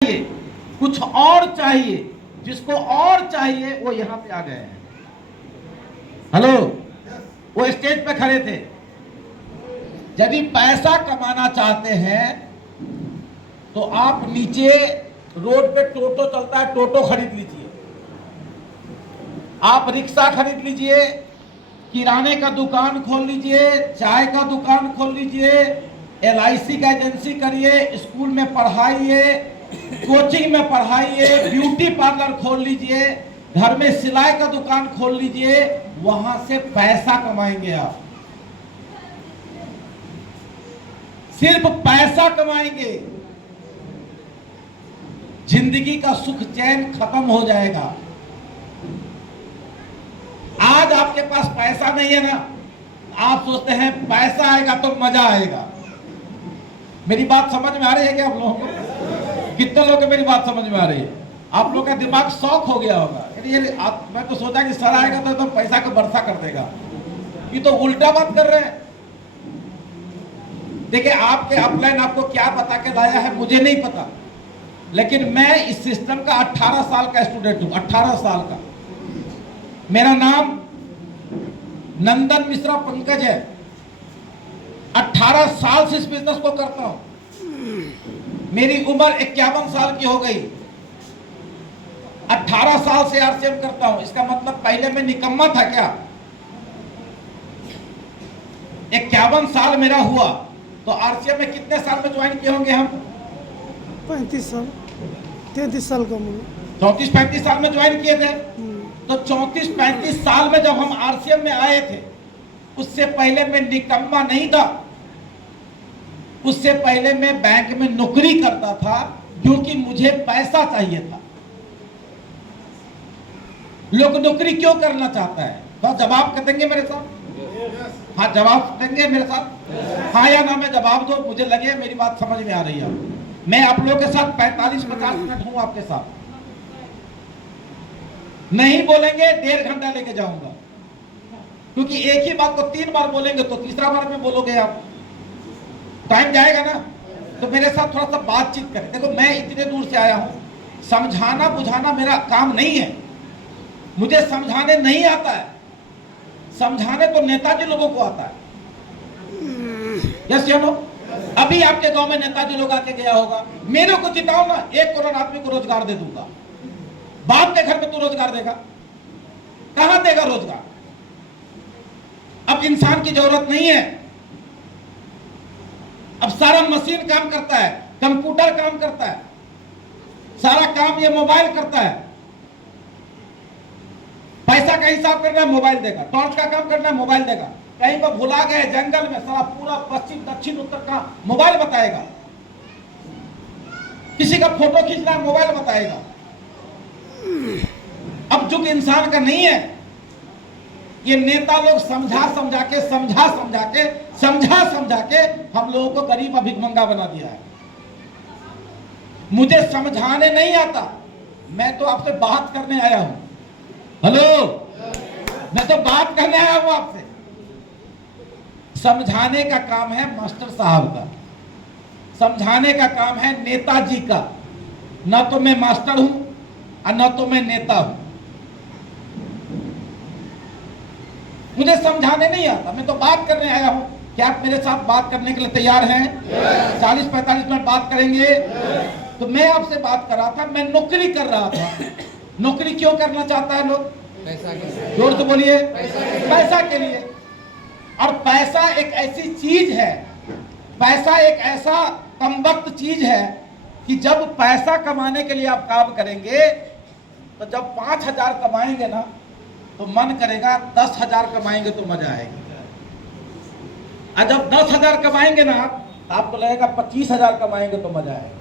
कुछ और चाहिए, जिसको और चाहिए वो यहां पे आ गए हैं। हेलो, वो स्टेज पे खड़े थे। यदि पैसा कमाना चाहते हैं तो आप नीचे रोड पे टोटो चलता है, टोटो खरीद लीजिए, आप रिक्शा खरीद लीजिए, किराने का दुकान खोल लीजिए, चाय का दुकान खोल लीजिए, LIC का एजेंसी करिए, स्कूल में पढ़ाइए, कोचिंग में पढ़ाइए, ब्यूटी पार्लर खोल लीजिए, घर में सिलाई का दुकान खोल लीजिए, वहां से पैसा कमाएंगे आप। सिर्फ पैसा कमाएंगे, जिंदगी का सुख चैन खत्म हो जाएगा। आज आपके पास पैसा नहीं है ना, आप सोचते हैं पैसा आएगा तो मजा आएगा। मेरी बात समझ में आ रही है क्या आप लोगों को? कितने लोगों को मेरी बात समझ में आ रही है? आप लोगों का दिमाग शौक हो गया होगा। मैं तो सोचा कि सर आएगा तो पैसा को बरसा कर देगा, ये तो उल्टा बात कर रहे हैं। देखिए, आपके अपलाइन आपको क्या बता के लाया है मुझे नहीं पता, लेकिन मैं इस सिस्टम का 18 साल का स्टूडेंट हूं, 18 साल का। मेरा नाम नंदन मिश्रा पंकज है। 18 साल से इस बिजनेस को करता हूं। मेरी उम्र 51 साल की हो गई। 18 साल से RCM करता हूं। इसका मतलब पहले मैं निकम्मा था क्या? 51 साल मेरा हुआ तो RCM में कितने साल में ज्वाइन किए होंगे हम? 35 साल, 33 साल का उम्र। 34-35 साल में ज्वाइन किए थे। तो 34-35 साल में जब हम RCM में आए थे, उससे पहले मैं निकम्मा नहीं था। उससे पहले मैं बैंक में नौकरी करता था, क्योंकि मुझे पैसा चाहिए था। लोग नौकरी क्यों करना चाहता है? तो जवाब देंगे मेरे साथ? हाँ, जवाब देंगे मेरे साथ? हाँ या ना में जवाब दो, मुझे लगे मेरी बात समझ में आ रही है। मैं आप लोगों के साथ 45-50 मिनट हूं आपके साथ। नहीं बोलेंगे 1.5 घंटा लेके जाऊंगा, क्योंकि एक ही बात को 3 बार बोलेंगे तो तीसरा बार में बोलोगे आप, टाइम जाएगा ना। तो मेरे साथ थोड़ा सा बातचीत करें। देखो, मैं इतने दूर से आया हूं, समझाना बुझाना मेरा काम नहीं है। मुझे समझाने नहीं आता है, समझाने तो नेताजी लोगों को आता है। यस या नो? अभी आपके गांव में नेताजी लोग आके गया होगा, मेरे को जिताओ ना, 1 करोड़ आदमी को रोजगार दे दूंगा। बाप के घर में तो रोजगार देगा? कहां देगा रोजगार? अब इंसान की जरूरत नहीं है। अब सारा मशीन काम करता है, कंप्यूटर काम करता है, सारा काम ये मोबाइल करता है। पैसा का हिसाब करना है, मोबाइल देगा। टॉर्च का काम करना है, मोबाइल देगा। कहीं पर भुला गए जंगल में, सारा पूरा पश्चिम दक्षिण उत्तर का मोबाइल बताएगा। किसी का फोटो खींचना है, मोबाइल बताएगा। अब युग इंसान का नहीं है। ये नेता लोग समझा समझा के हम लोगों को गरीब अभिमंगा बना दिया है। मुझे समझाने नहीं आता, मैं तो आपसे बात करने आया हूं। हेलो, मैं तो बात करने आया हूं आपसे। समझाने का काम है मास्टर साहब का, समझाने का काम है नेताजी का। न तो मैं मास्टर हूं और न तो मैं नेता हूं। मुझे समझाने नहीं आता, मैं तो बात करने आया हूं। क्या आप मेरे साथ बात करने के लिए तैयार हैं? 40-45 मिनट बात करेंगे। तो मैं आपसे बात कर रहा था, मैं नौकरी कर रहा था। नौकरी क्यों करना चाहता है लोग? पैसा के लिए। जोर से बोलिए। पैसा के लिए। और पैसा एक ऐसी चीज है, पैसा एक ऐसा कमबख्त चीज है कि जब पैसा कमाने के लिए आप काम करेंगे, तो जब 5,000 कमाएंगे ना, तो मन करेगा 10,000 कमाएंगे तो मजा आएगा। और जब 10,000 कमाएंगे ना, तो आपको लगेगा 25,000 कमाएंगे तो मजा आएगा।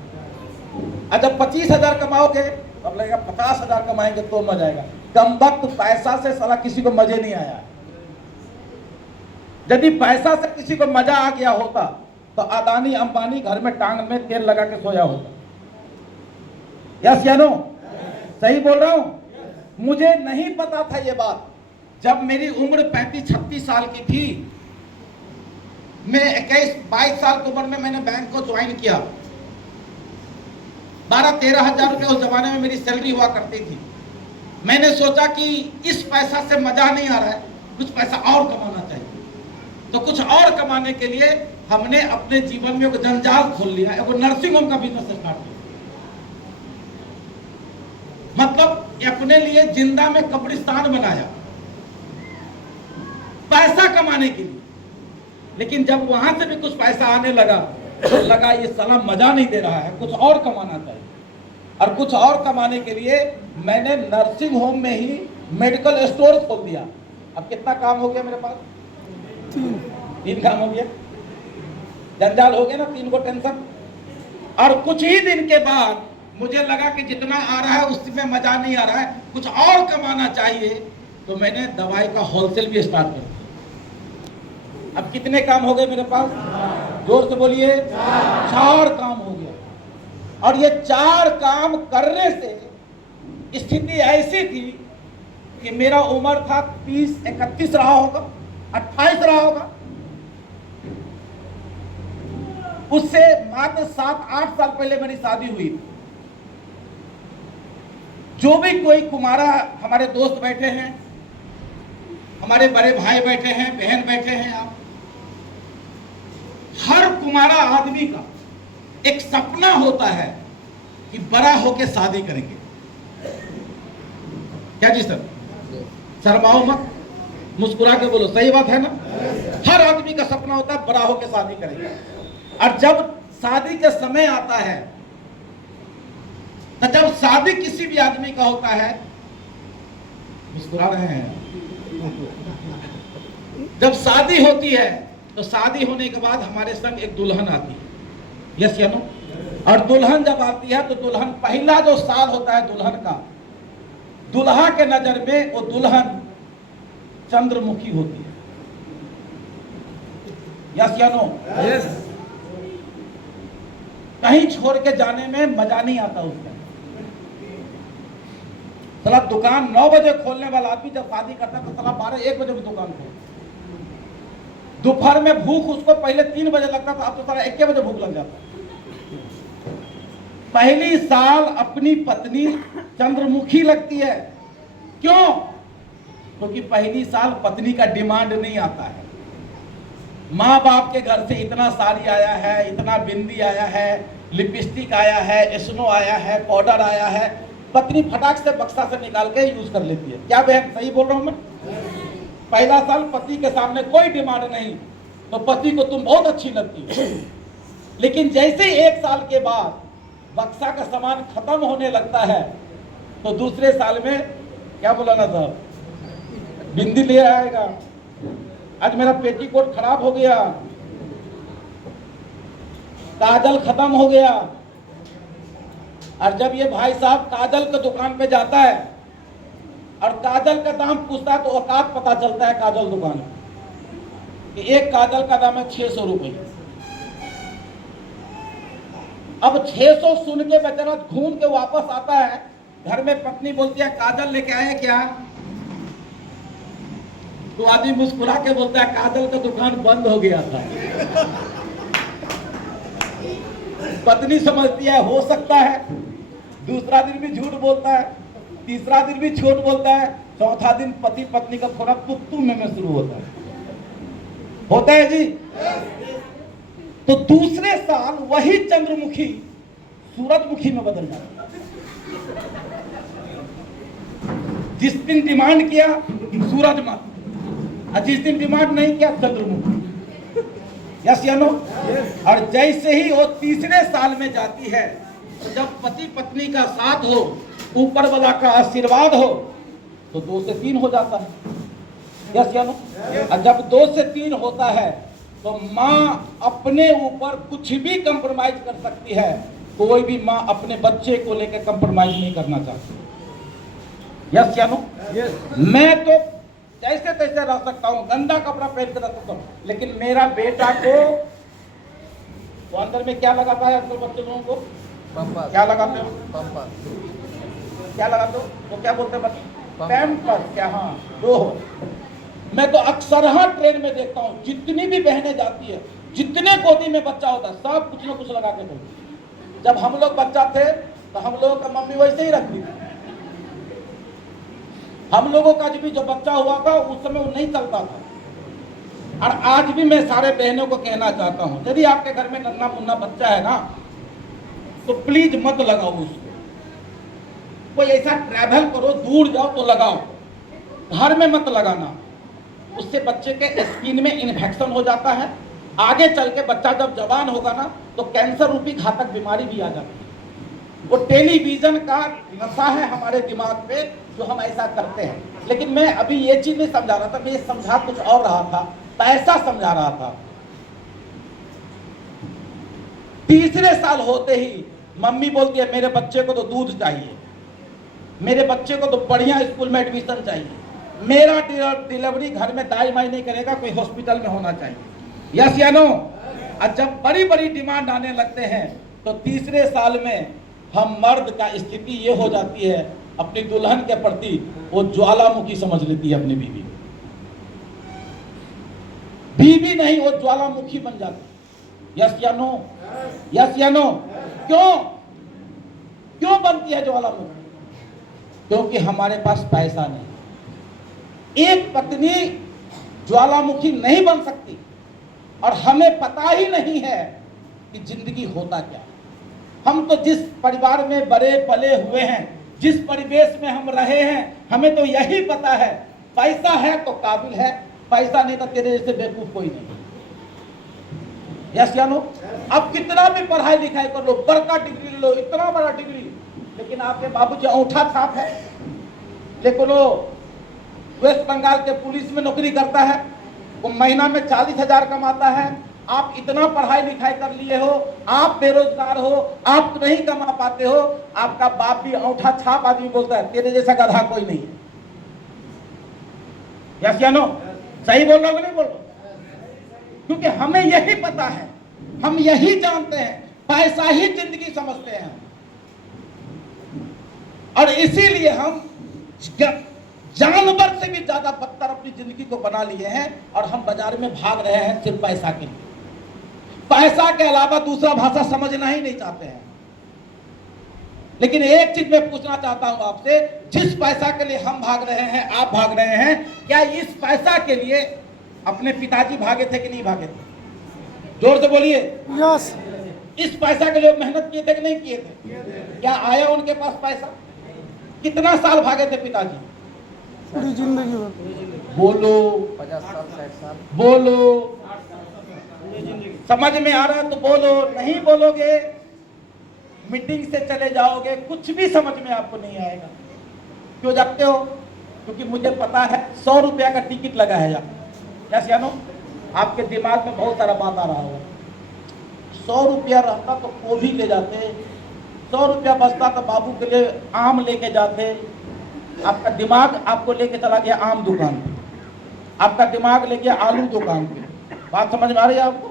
और जब 25,000 कमाओगे, तब लगेगा 50,000 कमाएंगे तो मजा आएगा। कमबख्त पैसा से साला किसी को मजे नहीं आया। यदि पैसा से किसी को मजा आ गया होता, तो अदानी अंबानी घर में टांग में तेल लगा के सोया होता। यस या नो? सही बोल रहा हूं? मुझे नहीं पता था ये बात। जब मेरी उम्र 35-36 साल की थी, मैं 21-22 साल की उम्र में मैंने बैंक को ज्वाइन किया। 12-13 हजार रुपये उस जमाने में मेरी सैलरी हुआ करती थी। मैंने सोचा कि इस पैसा से मजा नहीं आ रहा है, कुछ पैसा और कमाना चाहिए। तो कुछ और कमाने के लिए हमने अपने जीवन में एक जंजाल खोल लिया, एक नर्सिंग होम का बिजनेस स्टार्ट किया। मतलब अपने लिए जिंदा में कब्रिस्तान बनाया पैसा कमाने के लिए। लेकिन जब वहां से भी कुछ पैसा आने लगा तो लगा ये साला मजा नहीं दे रहा है, कुछ और कमाना चाहिए। और कुछ और कमाने के लिए मैंने नर्सिंग होम में ही मेडिकल स्टोर खोल दिया। अब कितना काम हो गया मेरे पास? 3 काम हो गया। जंजाल हो गया ना, 3 को टेंशन। और कुछ ही दिन के बाद मुझे लगा कि जितना आ रहा है उसमें मजा नहीं आ रहा है, कुछ और कमाना चाहिए। तो मैंने दवाई का होलसेल भी स्टार्ट कर दिया। अब कितने काम हो गए मेरे पास? जोर से बोलिए। 4 काम हो गया। और ये 4 काम करने से स्थिति ऐसी थी कि मेरा उम्र था 30-31 रहा होगा, 28 रहा होगा। उससे मात्र 7-8 साल पहले मेरी शादी हुई थी। जो भी कोई कुमारा हमारे दोस्त बैठे हैं, हमारे बड़े भाई बैठे हैं, बहन बैठे हैं, आप हर कुमारा आदमी का एक सपना होता है कि बड़ा होके शादी करेंगे। क्या जी सर? शर्माओ मत, मुस्कुरा के बोलो, सही बात है ना? हर आदमी का सपना होता है बड़ा होके शादी करेंगे। और जब शादी का समय आता है, तो जब शादी किसी भी आदमी का होता है, मुस्कुरा रहे हैं, जब शादी होती है तो शादी होने के बाद हमारे संग एक दुल्हन आती है। यस या नो? और दुल्हन जब आती है तो दुल्हन पहला जो साल होता है दुल्हन का, दुल्हा के नजर में वो दुल्हन चंद्रमुखी होती है। यस या नो? यस। कहीं छोड़ के जाने में मजा नहीं आता उसका। साला दुकान 9 बजे खोलने वाला आदमी जब शादी करता है तो साला 12-1 बजे भी दुकान खोलता। दोपहर में भूख उसको पहले 3 बजे लगता था, अब तो साला 1 बजे भूख लग जाता। पहली साल अपनी पत्नी चंद्रमुखी लगती है। क्यों? क्योंकि पहली साल पत्नी का डिमांड नहीं आता है। माँ बाप के घर से इतना साड़ी आया है, इतना बिंदी आया है, लिपस्टिक आया है, स्नो आया है, पाउडर आया है, पत्नी फटाक से बक्सा से निकाल के यूज कर लेती है। क्या बहन सही बोल रहा हूं मैं? पहला साल पति के सामने कोई डिमांड नहीं, तो पति को तुम बहुत अच्छी लगती हो। लेकिन जैसे 1 साल के बाद बक्सा का सामान खत्म होने लगता है तो दूसरे साल में क्या बोला ना साहब, बिंदी ले आएगा, आज मेरा पेटीकोट खराब हो गया, काजल खत्म हो गया। और जब ये भाई साहब काजल के दुकान पे जाता है और काजल का दाम पूछता है तो औकात पता चलता है काजल दुकान कि एक काजल का दाम है 600 रुपये। अब 600 सुन के बेचारा घूम के वापस आता है, घर में पत्नी बोलती है काजल लेके आए क्या? तो आदमी मुस्कुरा के बोलता है काजल का दुकान बंद हो गया था। पत्नी समझती है हो सकता है, दूसरा दिन भी झूठ बोलता है, तीसरा दिन भी झूठ बोलता है, चौथा दिन पति पत्नी का थोड़ा तुत्तू में शुरू होता है जी। तो दूसरे साल वही चंद्रमुखी सूरजमुखी में बदल जाता है। जिस दिन डिमांड किया सूरजमुखी, और जिस दिन डिमांड नहीं किया चंद्रमुखी। यस या नो? और जैसे ही वो तीसरे साल में जाती है तो जब पति पत्नी का साथ हो, ऊपर वाला का आशीर्वाद हो, तो 2 से 3 हो जाता है। यस या नो? और जब 2 से 3 होता है तो माँ अपने ऊपर कुछ भी कंप्रोमाइज कर सकती है, कोई भी माँ अपने बच्चे को लेकर कंप्रोमाइज नहीं करना चाहती। यस या नो? मैं तो जैसे तैसे रह सकता हूँ, गंदा कपड़ा पहन कर रह सकता हूँ, लेकिन मेरा बेटा को तो अंदर में क्या लगाता है आजकल बच्चे लोगों को? क्या लगाते हो? क्या लगाते हो? तो क्या बोलते हैं बच्चे? पैम्पर्स। क्या? हाँ, 2। मैं तो अक्सर ट्रेन में देखता हूँ, जितनी भी बहनें जाती है, जितने गोदी में बच्चा होता है, सब कुछ ना कुछ लगा के देते। जब हम लोग बच्चा थे तो हम लोगों का मम्मी वैसे ही रखती थी। हम लोगों का भी जो बच्चा हुआ था उस समय वो नहीं चलता था। और आज भी मैं सारे बहनों को कहना चाहता हूं, यदि आपके घर में नन्हा मुन्ना बच्चा है ना, तो प्लीज मत लगाओ उसको। कोई ऐसा ट्रैवल करो, दूर जाओ तो लगाओ, घर में मत लगाना। उससे बच्चे के स्किन में इन्फेक्शन हो जाता है। आगे चल के बच्चा जब जवान होगा ना, तो कैंसर रूपी घातक बीमारी भी आ जाती है। वो टेलीविजन का नशा है हमारे दिमाग पे, जो हम ऐसा करते हैं। लेकिन मैं अभी ये चीज नहीं समझा रहा था, मैं ये समझा कुछ और रहा था, पैसा समझा रहा था। तीसरे साल होते ही मम्मी बोलती है मेरे बच्चे को तो दूध चाहिए, मेरे बच्चे को तो बढ़िया स्कूल में एडमिशन चाहिए, मेरा डिलीवरी घर में दाई माई नहीं करेगा, कोई हॉस्पिटल में होना चाहिए। यस या नो? और जब बड़ी बड़ी डिमांड आने लगते हैं तो तीसरे साल में हम मर्द का स्थिति ये हो जाती है, अपनी दुल्हन के प्रति वो ज्वालामुखी समझ लेती है अपनी बीवी। बीवी नहीं, वो ज्वालामुखी बन जाती। यस या नो? यस या नो? क्यों क्यों बनती है ज्वालामुखी? क्योंकि हमारे पास पैसा नहीं। एक पत्नी ज्वालामुखी नहीं बन सकती, और हमें पता ही नहीं है कि जिंदगी होता क्या। हम तो जिस परिवार में बड़े पले हुए हैं, जिस परिवेश में हम रहे हैं, हमें तो यही पता है, पैसा है तो काबिल है, पैसा नहीं तो तेरे जैसे बेवकूफ कोई नहीं। यस या नो? अब कितना भी पढ़ाई लिखाई कर लो, बड़का डिग्री लो, इतना बड़ा डिग्री, लेकिन आपके बाबूजी अंगूठा छाप है, लेकिन वो वेस्ट बंगाल के पुलिस में नौकरी करता है, वो महीना में 40,000 कमाता है। आप इतना पढ़ाई लिखाई कर लिए हो, आप बेरोजगार हो, आप नहीं कमा पाते हो, आपका बाप भी अंगूठा छाप आदमी बोलता है तेरे जैसा गधा कोई नहीं है। यस या नो? सही बोल रहा हूं नहीं बोल रहा? क्योंकि हमें यही पता है, हम यही जानते हैं, पैसा ही जिंदगी समझते हैं, और इसीलिए हम जानवर से भी ज्यादा बदतर अपनी जिंदगी को बना लिए हैं, और हम बाजार में भाग रहे हैं सिर्फ पैसा के लिए। पैसा के अलावा दूसरा भाषा समझना ही नहीं चाहते हैं। लेकिन एक चीज मैं पूछना चाहता हूं आपसे, जिस पैसा के लिए हम भाग रहे हैं, आप भाग रहे हैं, क्या इस पैसा के लिए अपने पिताजी भागे थे कि नहीं भागे थे? जोर से बोलिए। यस। इस पैसा के लिए मेहनत किए थे कि नहीं किए थे? क्या आया उनके पास पैसा? कितना साल भागे थे पिताजी? पूरी जिंदगी भर। बोलो। 50 साल 60 साल। बोलो। समझ में आ रहा है तो बोलो, नहीं बोलोगे मीटिंग से चले जाओगे, कुछ भी समझ में आपको नहीं आएगा। क्यों जाते हो? क्योंकि मुझे पता है 100 रुपया का टिकट लगा है यहाँ। यस या नो? आपके दिमाग में बहुत सारा बात आ रहा होगा। 100 रुपया रहता तो गोभी ले जाते, 100 रुपया बचता तो बाबू के लिए आम लेके जाते। आपका दिमाग आपको लेके चला गया आम दुकान पे, आपका दिमाग ले गया आलू दुकान पे। बात समझ में आ रही है आपको?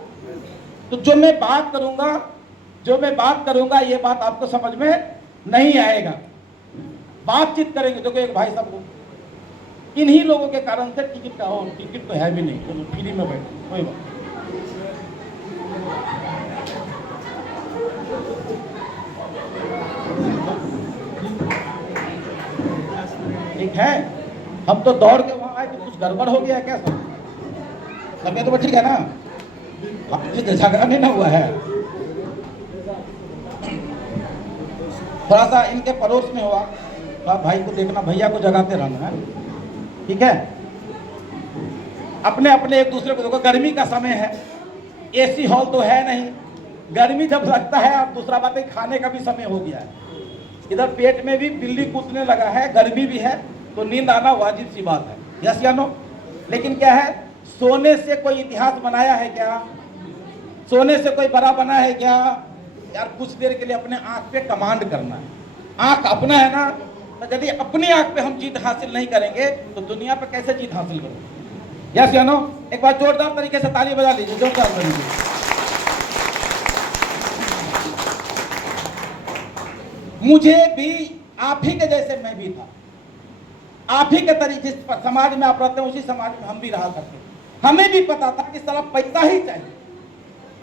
तो जो मैं बात करूंगा ये बात आपको समझ में नहीं आएगा। बातचीत करेंगे। देखो एक भाई साहब, इन्हीं लोगों के कारण से टिकट का हो, टिकट तो है भी नहीं, चलो फ्री में बैठो, कोई बात। ठीक है, हम तो दौड़ के वहां आए तो कुछ गड़बड़ हो गया क्या? सब तबियत तो ठीक है ना? आपसे झगड़ा नहीं ना हुआ है? थोड़ा सा इनके पड़ोस में हुआ, तो आप भाई को देखना, भैया को जगाते रहना है, ठीक है? अपने अपने एक दूसरे को देखो। गर्मी का समय है, एसी हॉल तो है नहीं, गर्मी जब लगता है, और दूसरा बात है खाने का भी समय हो गया है, इधर पेट में भी बिल्ली कूदने लगा है, गर्मी भी है, तो नींद आना वाजिब सी बात है। यस या नो? लेकिन क्या है, सोने से कोई इतिहास बनाया है क्या? सोने से कोई बड़ा बना है क्या? यार कुछ देर के लिए अपने आंख पे कमांड करना है। आंख अपना है ना, तो यदि अपनी आंख पे हम जीत हासिल नहीं करेंगे तो दुनिया पे कैसे जीत हासिल करेंगे? यस या नो? एक बार जोरदार तरीके से ताली बजा लीजिए, जोरदार तरीके। मुझे भी आप ही के जैसे मैं भी था, आप ही के तरीके जिस समाज में आप रहते हैं उसी समाज में हम भी रहा करते थे। हमें भी पता था कि साला पैसा ही चाहिए,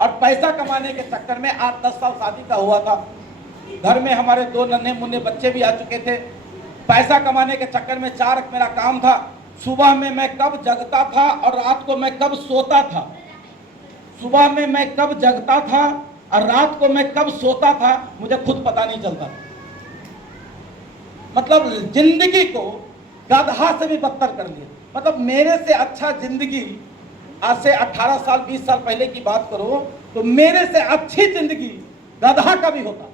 और पैसा कमाने के चक्कर में 8-10 साल शादी का हुआ था, घर में हमारे 2 नन्हे मुन्ने बच्चे भी आ चुके थे। पैसा कमाने के चक्कर में 4 मेरा काम था। सुबह में मैं कब जगता था और रात को मैं कब सोता था, सुबह में मैं कब जगता था और रात को मैं कब सोता था, मुझे खुद पता नहीं चलता। मतलब जिंदगी को गधा से भी बदतर कर लिया। मतलब मेरे से अच्छा जिंदगी, आज से 18 साल 20 साल पहले की बात करो तो मेरे से अच्छी जिंदगी गधा का भी होता।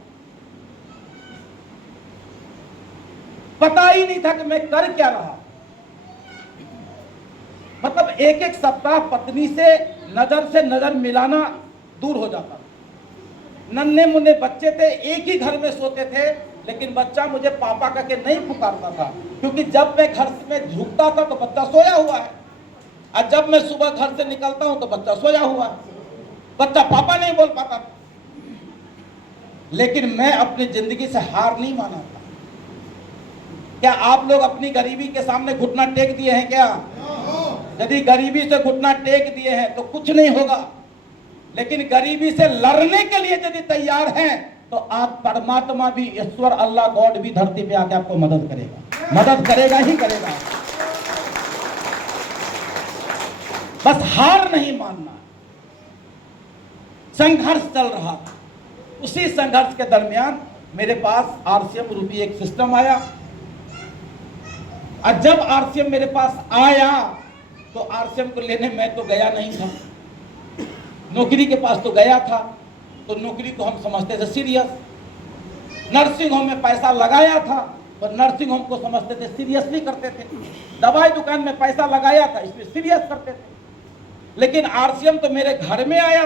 पता ही नहीं था कि मैं कर क्या रहा। मतलब एक एक सप्ताह पत्नी से नजर मिलाना दूर हो जाता। नन्हे मुन्ने बच्चे थे, एक ही घर में सोते थे, लेकिन बच्चा मुझे पापा करके नहीं पुकारता था, क्योंकि जब मैं घर में झुकता था तो बच्चा सोया हुआ है, और जब मैं सुबह घर से निकलता हूं तो बच्चा सोया हुआ है। बच्चा पापा नहीं बोल पाता था। लेकिन मैं अपनी जिंदगी से हार नहीं माना था। क्या आप लोग अपनी गरीबी के सामने घुटना टेक दिए हैं क्या? यदि गरीबी से घुटना टेक दिए हैं तो कुछ नहीं होगा, लेकिन गरीबी से लड़ने के लिए यदि तैयार हैं तो आप परमात्मा भी, ईश्वर अल्लाह गॉड भी धरती पे आके आपको मदद करेगा, मदद करेगा ही करेगा। बस हार नहीं मानना। संघर्ष चल रहा था। उसी संघर्ष के दरमियान मेरे पास आरसीएम रूपी एक सिस्टम आया, और जब आरसीएम मेरे पास आया तो आरसीएम को लेने मैं तो गया नहीं था, नौकरी के पास तो गया था। तो नौकरी को हम समझते थे सीरियस। नर्सिंग होम में पैसा लगाया था तो नर्सिंग होम को समझते थे सीरियसली करते थे। दवाई दुकान में पैसा लगाया था इसलिए सीरियस करते थे। लेकिन आरसीएम तो मेरे घर में आया,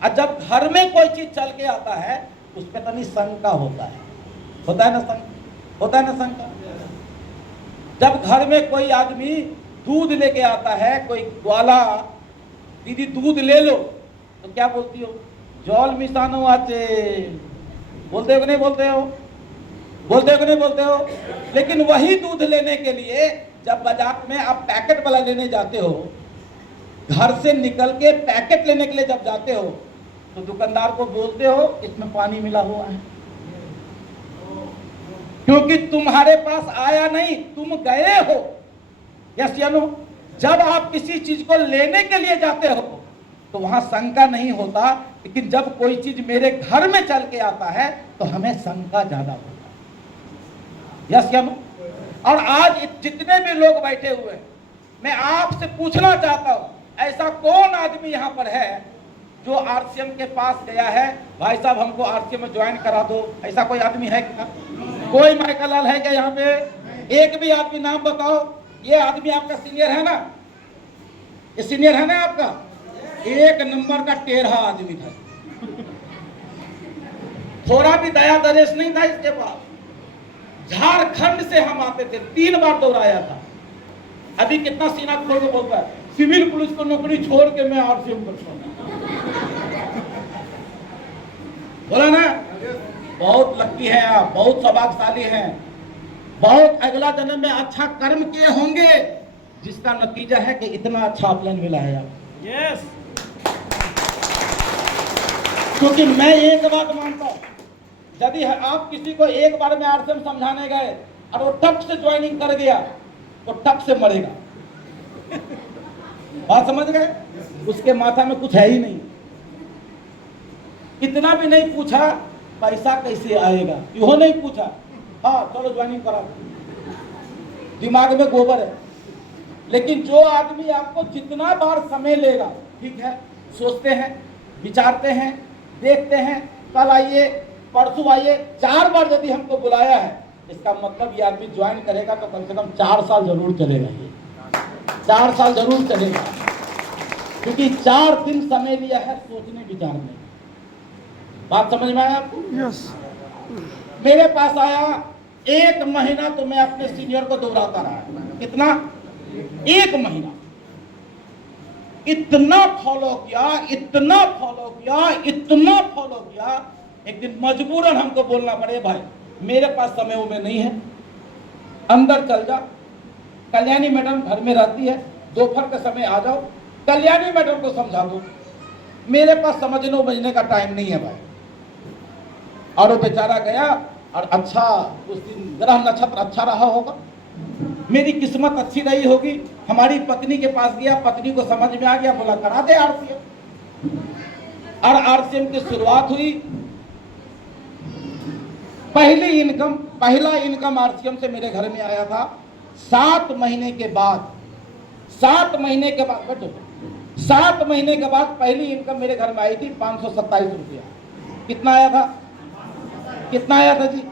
और जब घर में कोई चीज चल के आता है उस पर तनी शंका होता है ना शंका, होता है ना शंका। जब घर में कोई आदमी दूध लेके आता है, कोई ग्वाला, दीदी दूध ले लो, तो क्या बोलती हो? जल मिसानो आचे, बोलते हो कि नहीं बोलते हो? बोलते हो कि नहीं बोलते हो? लेकिन वही दूध लेने के लिए जब बाजार में आप पैकेट वाला लेने जाते हो, घर से निकल के पैकेट लेने के लिए जब जाते हो तो दुकानदार को बोलते हो इसमें पानी मिला हुआ है, क्योंकि तुम्हारे पास आया नहीं, तुम गए हो। यस या नो? जब आप किसी चीज को लेने के लिए जाते हो तो वहां शंका नहीं होता, लेकिन जब कोई चीज मेरे घर में चल के आता है तो हमें शंका ज्यादा होता है। यस या नो? और आज जितने भी लोग बैठे हुए हैं, मैं आपसे पूछना चाहता हूं, ऐसा कौन आदमी यहां पर है जो आरसीएम के पास गया है, भाई साहब हमको आरसीएम में ज्वाइन करा दो? ऐसा कोई आदमी है क्या? कोई माइकल लाल है क्या यहाँ पे? एक भी आदमी नाम बताओ। ये आदमी आपका सीनियर है ना? ये सीनियर है ना आपका? एक नंबर का टेढ़ा आदमी था, थोड़ा भी दया दरेश नहीं था इसके पास। झारखंड से हम आते थे, 3 बार दौड़ाया था। अभी कितना सीना खोल के बोलता है, सिविल पुलिस को नौकरी छोड़ के मैं आरसीएम करता हूं। बोला ना? बहुत लकी है आप, बहुत सौभाग्यशाली हैं, बहुत अगला जन्म में अच्छा कर्म किए होंगे, जिसका नतीजा है कि इतना अच्छा अपलाइन मिला है आप। यस। क्योंकि मैं एक बात मानता हूं, यदि आप किसी को एक बार में आरसीएम समझाने गए और वो टक से ज्वाइनिंग कर गया तो टक से मरेगा। बात समझ गए? उसके माथा में कुछ है ही नहीं। इतना भी नहीं पूछा पैसा कैसे आएगा, यो नहीं पूछा, हाँ चलो ज्वाइनिंग करा। दिमाग में गोबर है। लेकिन जो आदमी आपको जितना बार समय लेगा, ठीक है, सोचते हैं, विचारते हैं, देखते हैं, कल आइए, परसों आइए, 4 बार यदि हमको बुलाया है, इसका मतलब ये आदमी ज्वाइन करेगा तो कम से कम 4 साल जरूर चलेगा। ये 4 साल जरूर चलेगा, क्योंकि 4 दिन समय लिया है सोचने विचारने। बात समझ में आया आपको? यस। मेरे पास आया, 1 महीना तो मैं अपने सीनियर को दोहराता रहा। कितना? 1 महीना। इतना फॉलो किया, इतना फॉलो किया, इतना फॉलो किया, एक दिन मजबूरन हमको बोलना पड़े, भाई मेरे पास समय में नहीं है, अंदर चल जा, कल्याणी मैडम घर में रहती है, दोपहर के समय आ जाओ, कल्याणी मैडम को समझा दो, मेरे पास समझने बजने का टाइम नहीं है भाई। और वो बेचारा गया और अच्छा उस दिन ग्रह नक्षत्र अच्छा रहा होगा, मेरी किस्मत अच्छी रही होगी, हमारी पत्नी के पास गया, पत्नी को समझ में आ गया, बोला करा दे आरसीएम। और आरसीएम की शुरुआत हुई। पहला इनकम आरसीएम से मेरे घर में आया था 7 महीने के बाद। 7 महीने के बाद बैठो, 7 महीने के बाद पहली इनकम मेरे घर में आई थी 527 रुपया। कितना आया था? कितना आया था जी?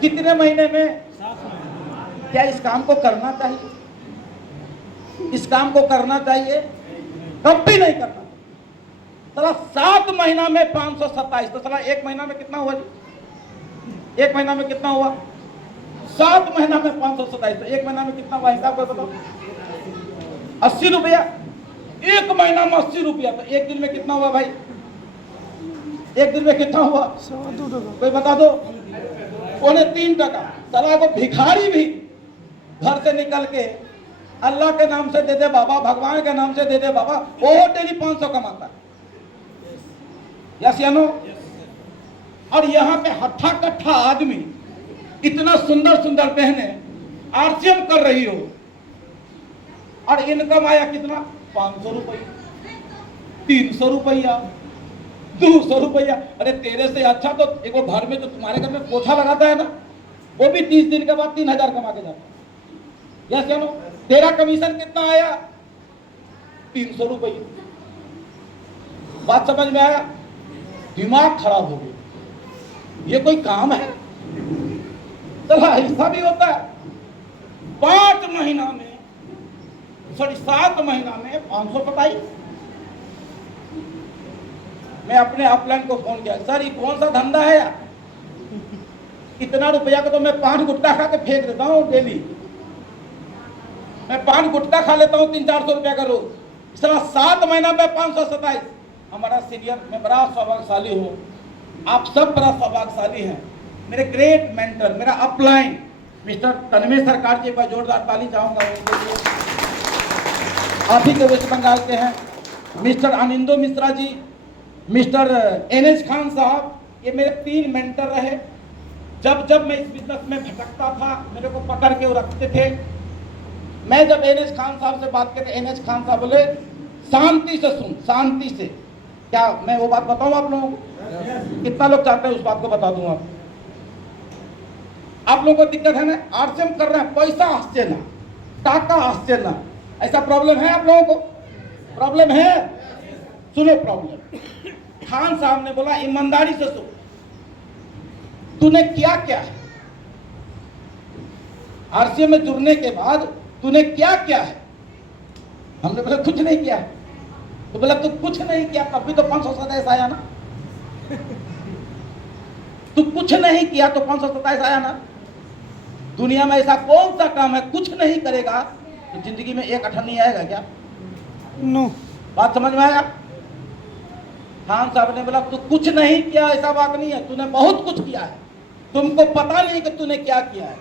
कितने महीने में? क्या इस काम को करना चाहिए? इस काम को करना चाहिए? कभी नहीं करना। चला 7 महीना में 527, तो चला 1 महीना में कितना हुआ जी? 1 महीना में कितना हुआ? 7 महीना में 527, तो 1 महीना में कितना हुआ हिसाब कर बताओ? 80 रुपया। 1 महीना में 80 रुपया, तो 1 दिन में कितना हुआ भाई? 1 दिन में कितना हुआ? 2 टका। कोई बता दो? 3.25 टका। चला को भिखारी भी घर से निकल के अल्लाह के नाम से दे दे बाबा, भगवान के नाम से दे दे बाबा, वो डेली 500 कमाता है। यस या नो? और यहाँ पे हट्ठा कट्ठा आदमी, इतना सुंदर सुंदर बहने आरसीएम कर रही हो, और इनकम आया कितना? 500 रुपया, 300 रुपया, 200 रुपया। अरे तेरे से अच्छा तो एक घर में, जो तुम्हारे घर में पोछा लगाता है ना, वो भी 30 दिन के बाद 3000 कमा के जाता है। यस या नो? तेरा कमीशन कितना आया? 300 रुपये। बात समझ में आया? दिमाग खराब हो गया, ये कोई काम है? चला ऐसा भी होता है। 5 महीना में, सॉरी 7 महीना में 527। मैं अपने अपलाइन को फोन किया, सर ये कौन सा धंधा है यार? इतना रुपया का तो मैं 5 गुटखा खा के फेंक देता हूँ डेली। मैं 5 गुटखा खा लेता हूँ 300-400 रुपया का रोज। इस तरह 7 महीना में 527। हमारा सीनियर, मैं बड़ा सौभाग्यशाली हूँ, आप सब बड़ा सौभाग्यशाली हैं। मेरे ग्रेट मेंटर, मेरा अपलाइन मिस्टर तन्मय सरकार जी, पर जोरदार ताली चाहूंगा उनके लिए। आप ही के वेस्ट बंगाल के हैं। Mister आनंदो Mishra ji, mister NH Khan साहब, ये मेरे 3 मेंटर रहे। जब मैं इस बिजनेस में भटकता था, मेरे को पकड़ के वो रखते थे। मैं जब NH खान साहब से बात करते, NH खान साहब बोले शांति से सुन, शांति से। क्या मैं वो बात बताऊं आप लोगों को? कितना लोग चाहते हैं उस बात को बता दूं? आप लोगों को दिक्कत है ना, आरसीएम कर रहे हैं, पैसा आसचे ना, टाका आसचे ना, ऐसा प्रॉब्लम है आप लोगों को? प्रॉब्लम है? सुनो प्रॉब्लम। खान साहब ने बोला ईमानदारी से सुन, तूने क्या क्या है आरसीएम में जुड़ने के बाद, तूने क्या क्या है? हमने बोला कुछ नहीं किया। तो बोला तू कुछ नहीं किया तब भी तो 527 आया ना। तू कुछ नहीं किया तो 527 आया ना। दुनिया में ऐसा कौन सा काम है कुछ नहीं करेगा तो जिंदगी में 1 अठन्नी आएगा क्या? नो। बात समझ में आया? खान साहब ने बोला तू कुछ नहीं किया, ऐसा बात नहीं है, तूने बहुत कुछ किया है, तुमको पता नहीं कि तूने क्या किया है।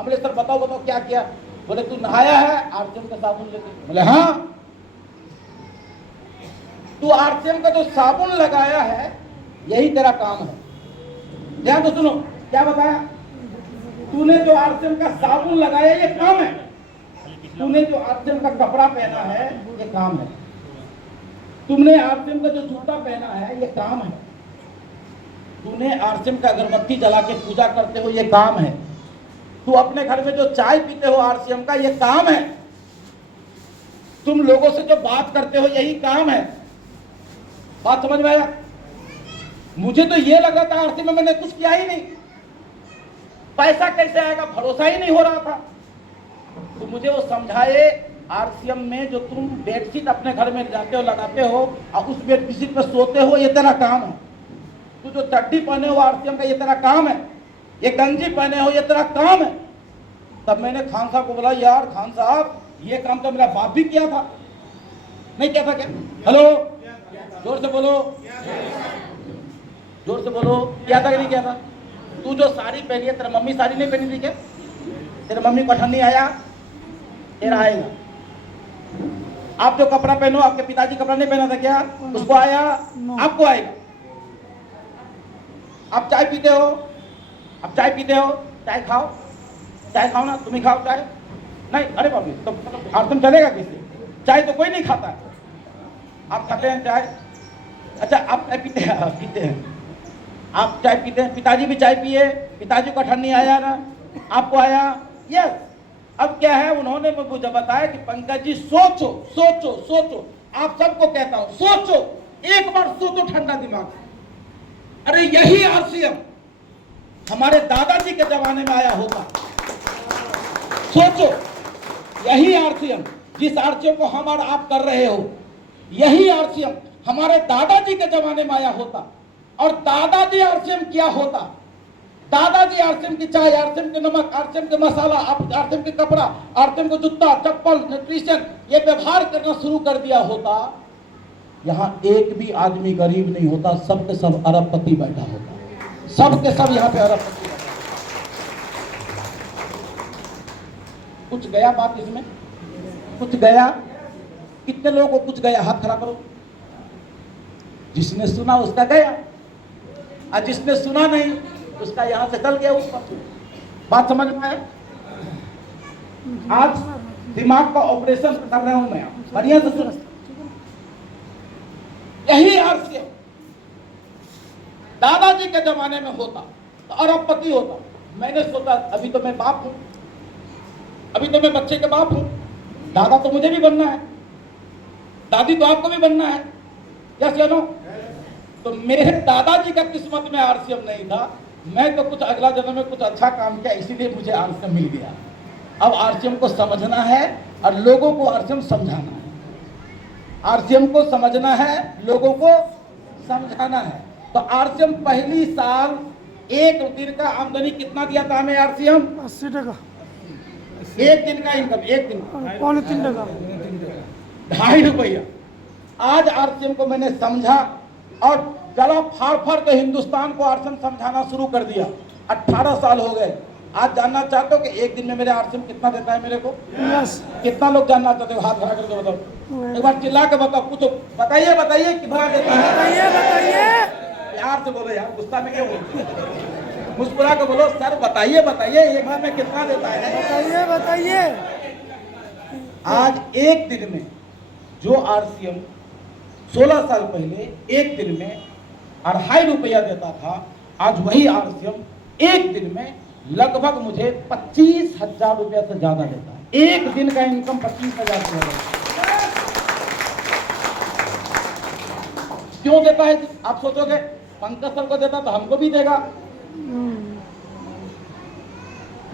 हमने सर बताओ क्या किया? बोले तू नहाया है आरसीएम का साबुन लेके। बोले हाँ। तू आरसीएम का जो साबुन लगाया है यही तेरा काम है। ध्यान तो सुनो, क्या बताया? तूने जो आरसीएम का साबुन लगाया ये काम है। तूने जो आरसीएम का कपड़ा पहना है ये काम है। तुमने आरसीएम का जो जूता पहना है ये काम है। तूने आरसीएम का अगरबत्ती जला के पूजा करते हो ये काम है। तू अपने घर में जो चाय पीते हो आरसीएम का ये काम है। तुम लोगों से जो बात करते हो यही काम है। बात समझ में आया? मुझे तो ये लगा था आरसीएम में मैंने कुछ किया ही नहीं, पैसा कैसे आएगा भरोसा ही नहीं हो रहा था। तो मुझे वो समझाए आरसीएम में जो तुम बेडशीट अपने घर में जाते हो लगाते हो और उस बेडशीट पर सोते हो ये तेरा काम है। तू जो चड्डी पहने हो आरसीएम का ये तेरा काम है। ये गंजी पहने हो ये तेरा काम है। तब मैंने खान साहब को बोला यार खान साहब ये काम तो मेरा बाप भी किया था। नहीं किया था क्या? हेलो, जोर से बोलो, जोर से बोलो, किया था कि नहीं किया था? तू जो साड़ी पहनी है तेरा मम्मी साड़ी नहीं पहनी थी क्या? तेरे मम्मी को अठन्नी आया? तेरा आएगा। आप जो कपड़ा पहनो आपके पिताजी कपड़ा नहीं पहना था क्या? उसको आया? आपको आएगा। आप चाय पीते हो, आप चाय पीते हो, चाय खाओ ना, तुम ही खाओ चाय। नहीं, अरे बाबू तो आरसीएम चलेगा किससे? चाय तो कोई नहीं खाता है। आप खाते हैं चाय? अच्छा, आप चाय पीते हैं? पीते हैं, आप चाय पीते हैं। पिताजी भी चाय पिए, पिताजी को ठंड नहीं आया ना, आपको आया? यस। अब क्या है, उन्होंने मुझे बताया कि पंकज जी सोचो सोचो सोचो, आप सबको कहता हूं सोचो, एक बार सोचो ठंडा दिमाग से। अरे यही आरसीएम हमारे दादाजी के जमाने में आया होता। सोचो, यही आरसीएम, जिस आरसीएम को हम और आप कर रहे हो, यही आरसीएम हमारे दादाजी के जमाने में आया होता। और दादाजी आरसीएम क्या होता? दादाजी आरसीएम की चाय, आरसीएम के नमक, आरसीएम के मसाला, आरसीएम के कपड़ा, आरसीएम के जूता, चप्पल, न्यूट्रिशन, ये व्यवहार करना शुरू कर दिया होता। यहाँ एक भी आदमी गरीब नहीं होता, सब के सब अरबपति बैठा होता, सब के सब यहाँ पे अरबपति बैठा। कुछ गया बात इसमें? कुछ गया? कितने लोगों को कुछ गया? हाथ खड़ा करो। जिसने सुना उसका गया, और जिसने सुना नहीं उसका यहां से चल गया ऊपर। बात समझ में आए? आज दिमाग का ऑपरेशन कर रहा हूं मैं, बढ़िया से सुन। यही आरसीएम दादाजी के जमाने में होता तो अरबपति होता। मैंने सोचा अभी तो मैं बाप हूं, अभी तो मैं बच्चे के बाप हूं, दादा तो मुझे भी बनना है, दादी तो आपको भी बनना है, यस या नो? तो मेरे दादाजी का किस्मत में आरसीएम नहीं था, मैं तो कुछ अगला जन्म में कुछ अच्छा काम किया, इसीलिए मुझे आरसीएम मिल गया। अब आरसीएम को समझना है और लोगों को आरसीएम समझाना है। आरसीएम को समझना है, लोगों को समझाना है। तो आरसीएम पहली साल एक दिन का आमदनी कितना दिया था हमें आरसीएम? 80 टका, एक दिन का इनकम, एक दिन 3.5 टका, 2.5 रुपया। आज आरसीएम को मैंने समझा और गला फाड़ फाड़ के हिंदुस्तान को आरसीएम समझाना शुरू कर दिया। 18 साल हो गए। आज जानना चाहते हो कि एक दिन में मेरे आरसीएम कितना देता है मेरे को? यस। कितना लोग जानना चाहते हो? हाथ खड़ा करके बताओ, एक बार चिल्ला के बताओ, पूछो, बताइए बताइए कितना देता है? बताइए। प्यार से बोलो यार, गुस्सा में क्यों बोलते? मुस्कुरा के बोलो, सर बताइए बताइए एक दिन में कितना देता है? बताइए। आज एक दिन में जो आरसीएम 16 साल पहले एक दिन में 2.5 रुपया देता था, आज वही आरसीएम एक दिन में लगभग मुझे 25,000 रुपया से ज्यादा देता है। एक दिन का इनकम 25,000 से ज्यादा। क्यों देता है? आप सोचोगे पंकज सर को देता तो हमको भी देगा,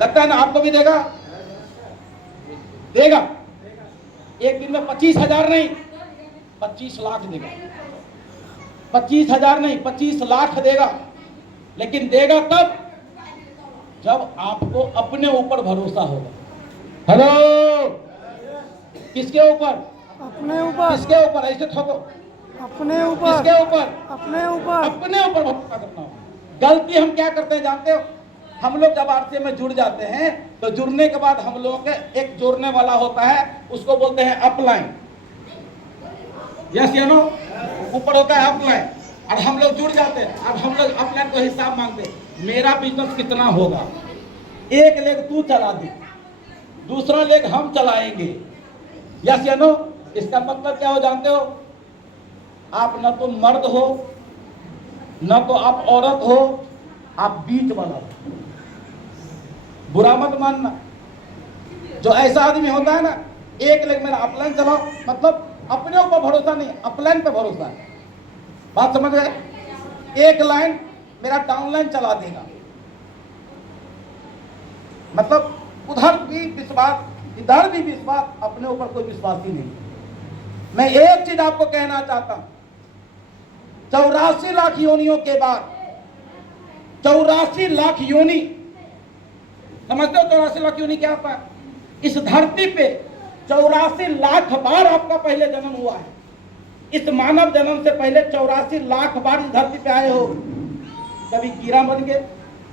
लगता है ना? आपको भी देगा, देगा। एक दिन में 25,000 नहीं, 25 लाख देगा। 25,000 नहीं, 25 लाख देगा। लेकिन देगा तब जब आपको अपने ऊपर भरोसा होगा। हेलो, किसके ऊपर? अपने ऊपर। किसके ऊपर? ऐसे ठोको। अपने ऊपर। किसके ऊपर? अपने ऊपर। अपने ऊपर भरोसा करना होगा। गलती हम क्या करते हैं जानते हो? हम लोग जब आरसीएम में जुड़ जाते हैं तो जुड़ने के बाद हम लोगों के एक जोड़ने वाला होता है, उसको बोलते हैं अपलाइन। यस या नो? ऊपर होता है अपलाइन और हम लोग जुड़ जाते हैं। अब हम लोग अपलाइन को हिसाब मांगते हैं, मेरा बिजनेस कितना होगा? एक लेग तू चला दे, दूसरा लेग हम चलाएंगे। यस या नो? इसका मतलब क्या हो जानते हो? आप न तो मर्द हो, न तो आप औरत हो, आप बीच वाला हो। बुरा मत मानना। जो ऐसा आदमी होता है ना, एक लेग मेरा अपलाइन चलाओ, मतलब अपने ऊपर भरोसा नहीं, अपलाइन पे भरोसा है। बात समझ गए? एक लाइन मेरा डाउनलाइन चला देगा, मतलब उधर भी विश्वास, इधर भी विश्वास, अपने ऊपर कोई विश्वास ही नहीं। मैं एक चीज आपको कहना चाहता हूं, 84 लाख योनियों के बाद 84 लाख योनि, समझते हो 84 लाख योनि क्या होता है? इस धरती पे 84 लाख बार आपका पहले जन्म हुआ है। इस मानव जन्म से पहले 84 लाख बार इस धरती पे आए हो। कभी कीड़ा बन के,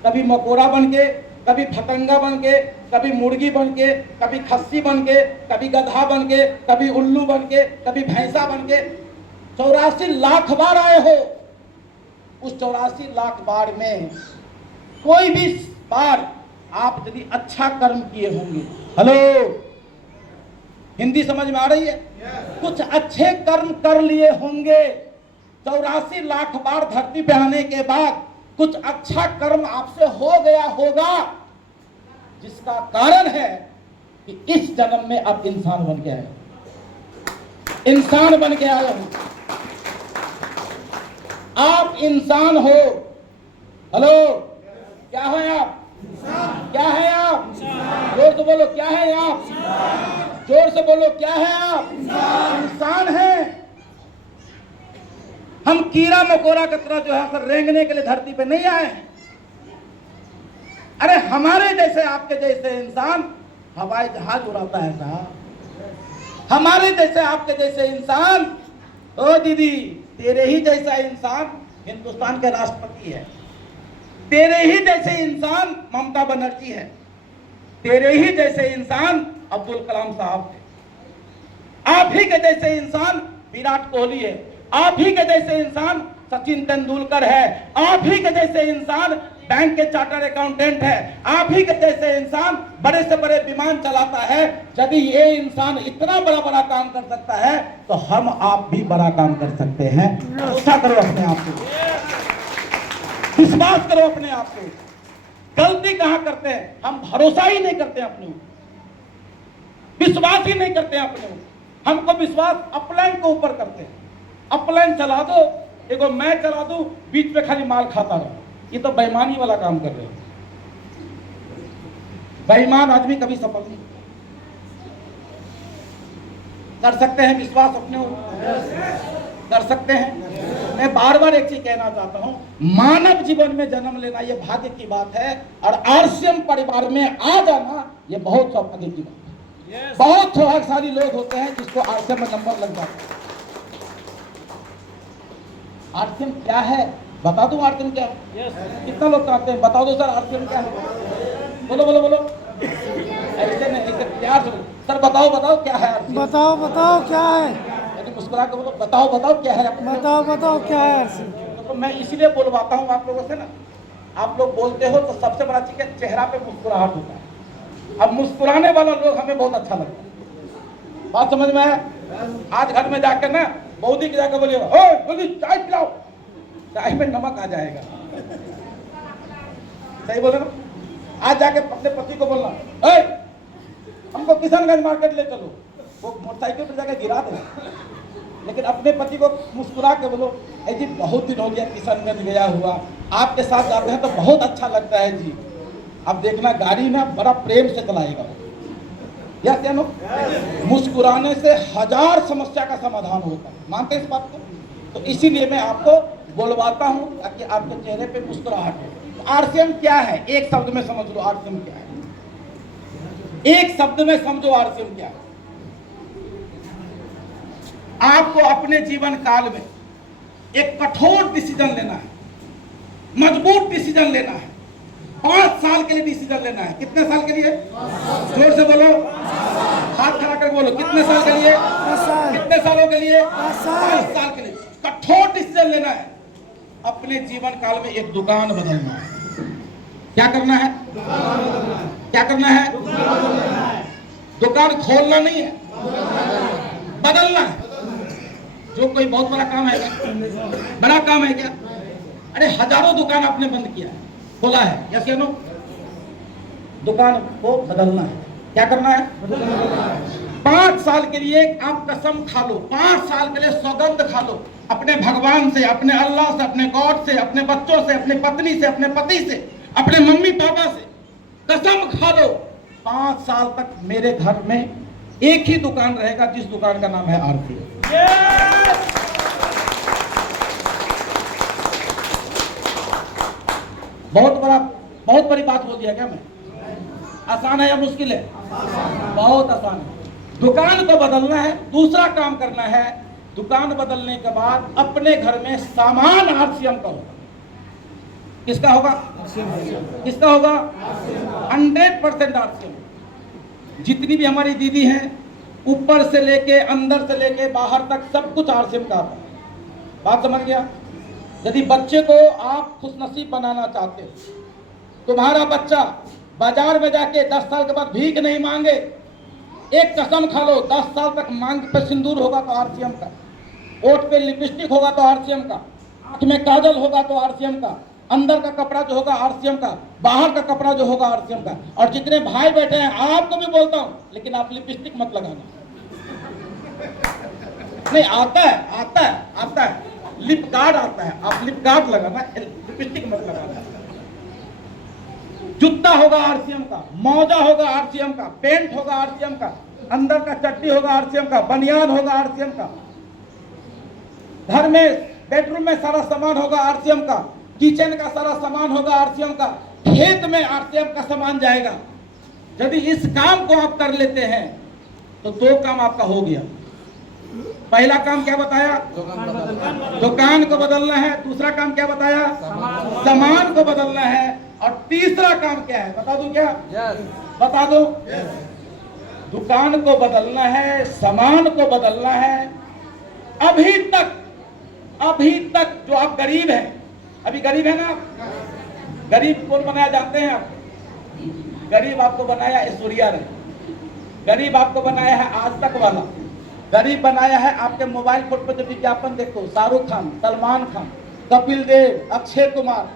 कभी मकोड़ा बन के, कभी फतंगा बन के, कभी मुर्गी बन के, कभी खस्सी बन के, कभी गधा बन के, कभी उल्लू बन के, कभी भैंसा बन के, 84 लाख बार आए हो। उस 84 लाख बार में कोई भी बार आप यदि अच्छा कर्म किए होंगे, हेलो, हिंदी समझ में आ रही है? कुछ अच्छे कर्म कर लिए होंगे, 84 लाख बार धरती पे आने के बाद कुछ अच्छा कर्म आपसे हो गया होगा, जिसका कारण है कि इस जन्म में आप इंसान बन के आए, इंसान बन के आए हो। आप इंसान हो। हेलो, क्या हो आप? क्या है आप? जोर से बोलो, क्या है आप? जोर से बोलो, क्या है आप? इंसान है। हम कीड़ा मकोड़ा की तरह जो है सर रेंगने के लिए धरती पे नहीं आए हैं। अरे हमारे जैसे, आपके जैसे इंसान हवाई जहाज उड़ाता है साहब। हमारे जैसे, आपके जैसे इंसान, ओ दीदी, तेरे ही जैसा इंसान हिंदुस्तान के राष्ट्रपति है, तेरे ही जैसे इंसान ममता बनर्जी है, तेरे ही जैसे इंसान अब्दुल कलाम साहब थे, आप ही के जैसे इंसान विराट कोहली है, आप ही के जैसे इंसान सचिन तेंदुलकर है, आप ही के जैसे इंसान बैंक के चार्टर्ड अकाउंटेंट है, आप ही के जैसे इंसान बड़े से बड़े विमान चलाता है। यदि ये इंसान इतना बड़ा बड़ा काम कर सकता है तो हम आप भी बड़ा काम कर सकते हैं। भरोसा करो अपने आप को, विश्वास करो अपने आप को। गलती कहां करते हैं? हम भरोसा ही नहीं करते अपने ऊपर, विश्वास ही नहीं करते अपने ऊपर। हमको विश्वास अपलाइन के ऊपर करते हैं। अपलाइन चला दो, एगो मैं चला दूं, बीच में खाली माल खाता रहो, ये तो बेईमानी वाला काम कर रहे हो। बेईमान आदमी कभी सफल नहीं कर सकते हैं। विश्वास अपने ऊपर कर सकते हैं। मैं बार बार एक चीज कहना चाहता हूं, मानव जीवन में जन्म लेना ये भाग्य की बात है, और आरसीएम परिवार में आ जाना ये बहुत सौभाग्य की बात है। बहुत सौभाग्यशाली लोग होते हैं जिसको आरसीएम में नंबर लग जाता है। आरसीएम क्या है बता दूं? आरसीएम क्या है? कितना लोग कहते हैं बता दो सर आरसीएम क्या है? बोलो बोलो बोलो, ऐसे नहीं, ऐसे प्यार से बोलो। सर बताओ बताओ क्या है आरसीएम? बताओ बताओ क्या है? यानी मुस्कुरा के बोलो, बताओ बताओ क्या है? बताओ बताओ क्या है आरसीएम? तो मैं इसीलिए बोलवाता हूँ आप लोगों से ना, आप लोग बोलते हो तो सबसे बड़ा चीज है चेहरा पे मुस्कुराहट होता है। अब मुस्कुराने वाला लोग हमें बहुत अच्छा लगता है। बात समझ में आया? आज घर में जाकर ना बौदी के जाकर बोलिए, ओ बौदी चाय पिलाओ, चाय में नमक आ जाएगा। सही बोले ना? आज जाके अपने पति को बोलना, ए हमको किशनगंज मार्केट ले चलो, वो मोटरसाइकिल पर जाकर गिरा देगा। लेकिन अपने पति को मुस्कुरा के बोलो, ए जी बहुत दिन हो गया किशनगंज गया हुआ, आपके साथ जाते हैं तो बहुत अच्छा लगता है जी। अब देखना गाड़ी ना बड़ा प्रेम से चलाएगा। या क्या नो? मुस्कुराने से 1000 समस्या का समाधान होता है। मानते हैं इस बात को? तो इसीलिए मैं आपको बोलवाता हूं ताकि आपके चेहरे पे मुस्कुराहट हो। आरसीएम क्या है? एक शब्द में समझ लो आरसीएम क्या है। एक शब्द में समझो आरसीएम क्या है। आपको अपने जीवन काल में एक कठोर डिसीजन लेना है, मजबूत डिसीजन लेना है। 5 साल के लिए डिसीजन लेना है। कितने साल के लिए? जोर से बोलो, हाथ खड़ा कर बोलो, कितने साल के लिए? कितने सालों के लिए? 5 साल के लिए कठोर डिसीजन लेना है। अपने जीवन काल में एक दुकान बदलना है। क्या करना है? क्या करना है? दुकान खोलना नहीं है, बदलना है। जो कोई बहुत बड़ा काम है क्या? बड़ा काम है क्या? अरे हजारों दुकान आपने बंद किया है, खोला है, यस या नो? दुकान को बदलना है। क्या करना है? 5 साल के लिए आप कसम खा लो, 5 साल के लिए सौगंध खा लो अपने भगवान से, अपने अल्लाह से, अपने गॉड से, अपने बच्चों से, अपने पत्नी से, अपने पति से, अपने मम्मी पापा से कसम खा लो 5 साल तक मेरे घर में एक ही दुकान रहेगा, जिस दुकान का नाम है आरती। बहुत बड़ी बात बोल दिया क्या मैं? आसान है या मुश्किल है? बहुत आसान है। दुकान को बदलना है। दूसरा काम करना है, दुकान बदलने के बाद अपने घर में सामान आरसीएम का होगा। किसका होगा? किसका होगा? 100% आरसीएम। जितनी भी हमारी दीदी हैं, ऊपर से लेके अंदर से लेके बाहर तक सब कुछ आरसीएम का आता है। बात समझ गया? यदि बच्चे को आप खुशनसीब बनाना चाहते हो, तुम्हारा बच्चा बाजार में जाके 10 साल के बाद भीख नहीं मांगे, एक कसम खा लो 10 साल तक मांग पे सिंदूर होगा तो आरसीएम का, ओठ पे लिपस्टिक होगा तो आरसीएम का, आंख में काजल होगा तो आरसीएम का, अंदर का कपड़ा जो होगा आरसीएम का, बाहर का कपड़ा जो होगा आरसीएम का। और जितने भाई बैठे हैं आपको भी बोलता हूं, लेकिन आप लिपस्टिक मत लगाना। नहीं, आता है लिप गार्ड आता है, आप लिप गार्ड लगाना, लिपस्टिक मत लगाना। जूता होगा आरसीएम का, मौजा होगा आरसीएम का, पेंट होगा आरसीएम का, अंदर का चड्डी होगा आरसीएम का, बनियान होगा आरसीएम का, घर में बेडरूम में सारा सामान होगा आरसीएम का, किचन का सारा सामान होगा आरसीएम का, खेत में आरसीएम का सामान जाएगा। यदि इस काम को आप कर लेते हैं तो 2 काम आपका हो गया। पहला काम क्या बताया? दुकान को बदलना है। दूसरा काम क्या बताया? सामान को बदलना है। और तीसरा काम क्या है, बता दूं क्या? बता दो। दुकान को बदलना है, सामान को बदलना है। अभी तक जो आप गरीब हैं, अभी गरीब है ना, गरीब कौन बनाया जानते हैं आप? गरीब आपको बनाया ऐश्वर्या ने, गरीब आपको बनाया है आज तक वाला, गरीब बनाया है आपके मोबाइल फोन पर जो विज्ञापन देखो, शाहरुख खान, सलमान खान, कपिल देव, अक्षय कुमार,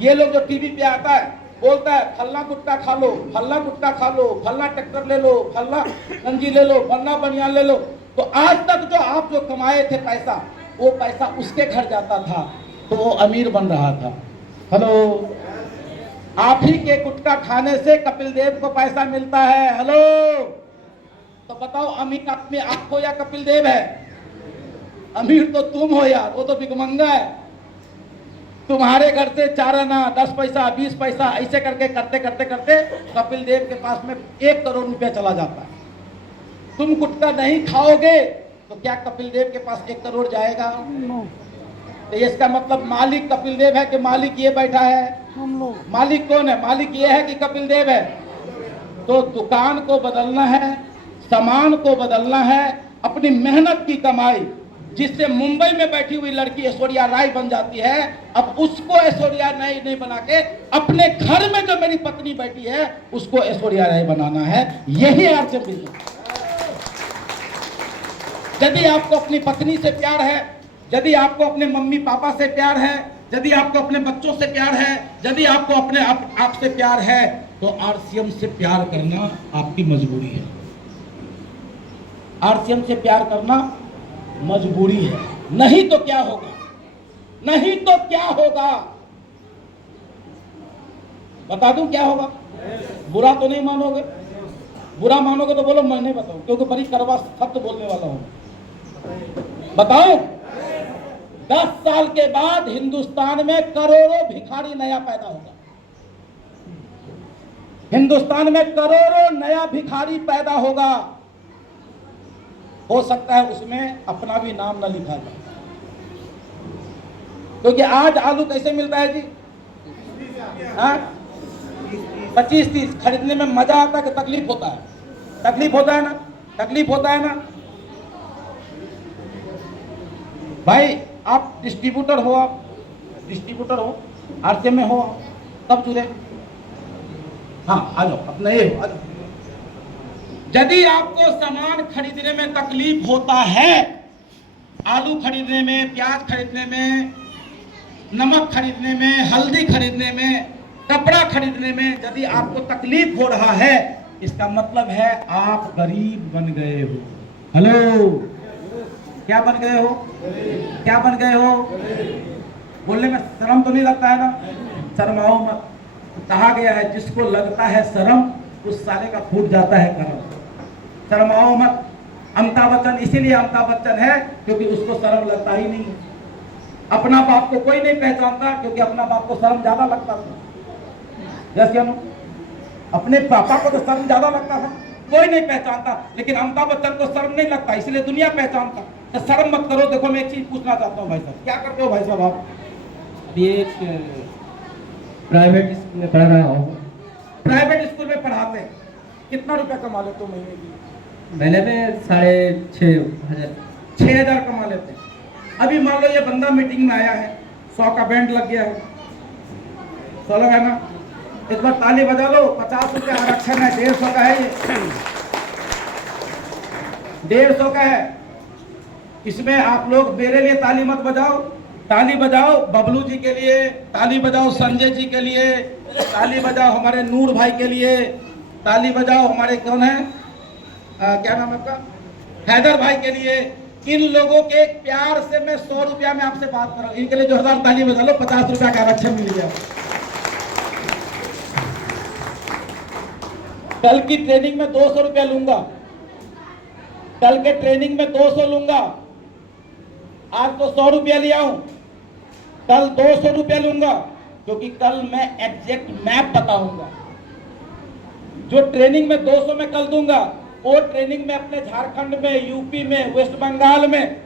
ये लोग जो टीवी पे आता है बोलता है फल्ला गुटखा खा लो, फल्ला गुटखा खा लो, फल्ला ट्रैक्टर ले लो, फल्ला गंजी ले लो, फल्ला बनियान ले लो। तो आज तक जो आप जो कमाए थे पैसा, वो पैसा उसके घर जाता था तो वो अमीर बन रहा था। हेलो, आप ही के गुटखा खाने से कपिल देव को पैसा मिलता है। हेलो, तो बताओ अमीर आदमी आप हो या कपिल देव है? अमीर तो तुम हो यार, वो तो भिखमंगा है। तुम्हारे घर से 4 आना, 10 पैसा, 20 पैसा ऐसे करके करते करते करते कपिल देव के पास में 1 करोड़ रुपया चला जाता है। तुम गुटखा नहीं खाओगे तो क्या कपिल देव के पास 1 करोड़ जाएगा? तो इसका मतलब मालिक कपिल देव है कि मालिक ये बैठा है? हम लोग। मालिक कौन है? मालिक ये है कि कपिल देव है? तो दुकान को बदलना है, सामान को बदलना है, अपनी मेहनत की कमाई, जिससे मुंबई में बैठी हुई लड़की ऐश्वर्या राय बन जाती है, अब उसको ऐश्वर्या राय नहीं बना के अपने घर में जो मेरी पत्नी बैठी है उसको ऐश्वर्या राय बनाना है। यही आरसीएम बिजनेस। यदि आपको अपनी पत्नी से प्यार है, यदि आपको अपने मम्मी पापा से प्यार है, यदि आपको अपने बच्चों से प्यार है, यदि आपको अपने आप से प्यार है, तो आरसीएम से प्यार करना आपकी मजबूरी है। आरसीएम से प्यार करना मजबूरी है। नहीं तो क्या होगा? नहीं तो क्या होगा? बता दूं क्या होगा? बुरा तो नहीं मानोगे? बुरा मानोगे तो बोलो मैं नहीं बताऊं, क्योंकि बड़ी कड़वा सत्य बोलने वाला हूं। बताओ, 10 साल के बाद हिंदुस्तान में करोड़ों भिखारी नया पैदा होगा। हिंदुस्तान में करोड़ों नया भिखारी पैदा होगा। हो सकता है उसमें अपना भी नाम न लिखा जाए, क्योंकि आज आलू कैसे मिलता है जी? 25-30 खरीदने में मजा आता है कि तकलीफ होता है? तकलीफ होता है ना? तकलीफ होता है ना भाई? आप डिस्ट्रीब्यूटर हो, आप डिस्ट्रीब्यूटर हो, आरसीएम में हो, तब जुड़े। हाँ, आ जाओ, अपना ये हो, आ जाओ। यदि आपको सामान खरीदने में तकलीफ होता है, आलू खरीदने में, प्याज खरीदने में, नमक खरीदने में, हल्दी खरीदने में, कपड़ा खरीदने में यदि आपको तकलीफ हो रहा है, इसका मतलब है आप गरीब बन गए हो। हेलो, क्या बन गए हो? क्या बन गए हो? बोलने में शर्म तो नहीं लगता है ना? शर्माओ मत। कहा गया है जिसको लगता है शर्म उस साले का फूट जाता है करम। शर्माओ मत। अमिताभ बच्चन इसीलिए अमिताभ बच्चन है क्योंकि उसको शर्म लगता ही नहीं। अपना बाप को कोई नहीं पहचानता क्योंकि अपना बाप को शर्म ज्यादा लगता था। जैसे अपने पापा को तो शर्म ज्यादा लगता था, कोई नहीं पहचानता, लेकिन अमिताभ बच्चन को शर्म नहीं लगता इसलिए दुनिया पहचानता। तो शर्म मत करो। देखो मैं एक चीज पूछना चाहता हूँ भाई साहब, क्या करते हो भाई साहब आप? ये प्राइवेट स्कूल में पढ़ रहा हूँ। प्राइवेट स्कूल में पढ़ाते हैं, कितना रुपया कमा लेते हो महीने की? महीने में 6,500 6,000 कमा लेते हैं। अभी मान लो ये बंदा मीटिंग में आया है, 100 का बैंड लग गया है, 100 लगा ना, एक बार ताली बजा लो। 50 रुपया आरक्षण है, 150 का है ये, 150 का है। इसमें आप लोग मेरे लिए ताली मत बजाओ, ताली बजाओ बबलू जी के लिए, ताली बजाओ संजय जी के लिए, ताली बजाओ हमारे नूर भाई के लिए, ताली बजाओ हमारे कौन है, क्या नाम है आपका, हैदर भाई के लिए। इन लोगों के प्यार से मैं 100 रुपया में आपसे बात कर रहा हूँ, इनके लिए जो 1000 ताली बजा लो, 50 रुपया का आरक्षण मिल गया। कल की ट्रेनिंग में 200 रुपया लूंगा, कल के ट्रेनिंग में 200 लूंगा। आज तो 100 रुपया लिया हूं, कल 200 रुपया लूंगा, क्योंकि कल मैं एग्जैक्ट मैप बताऊंगा। जो ट्रेनिंग में 200 में कल दूंगा, वो ट्रेनिंग में अपने झारखंड में, यूपी में, वेस्ट बंगाल में,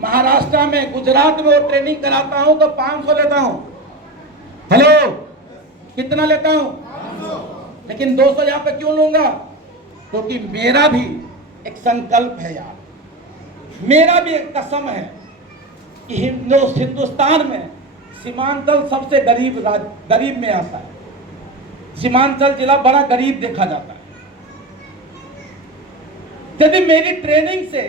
महाराष्ट्र में, गुजरात में वो ट्रेनिंग कराता हूं तो 500 लेता हूं। हेलो, कितना लेता हूं? 500। लेकिन 200 यहां पे क्यों लूंगा? क्योंकि मेरा भी एक संकल्प है यार, मेरा भी एक कसम है कि हिंदुस्तान में सीमांचल सबसे गरीब में आता है। सीमांचल जिला बड़ा गरीब देखा जाता है। यदि मेरी ट्रेनिंग से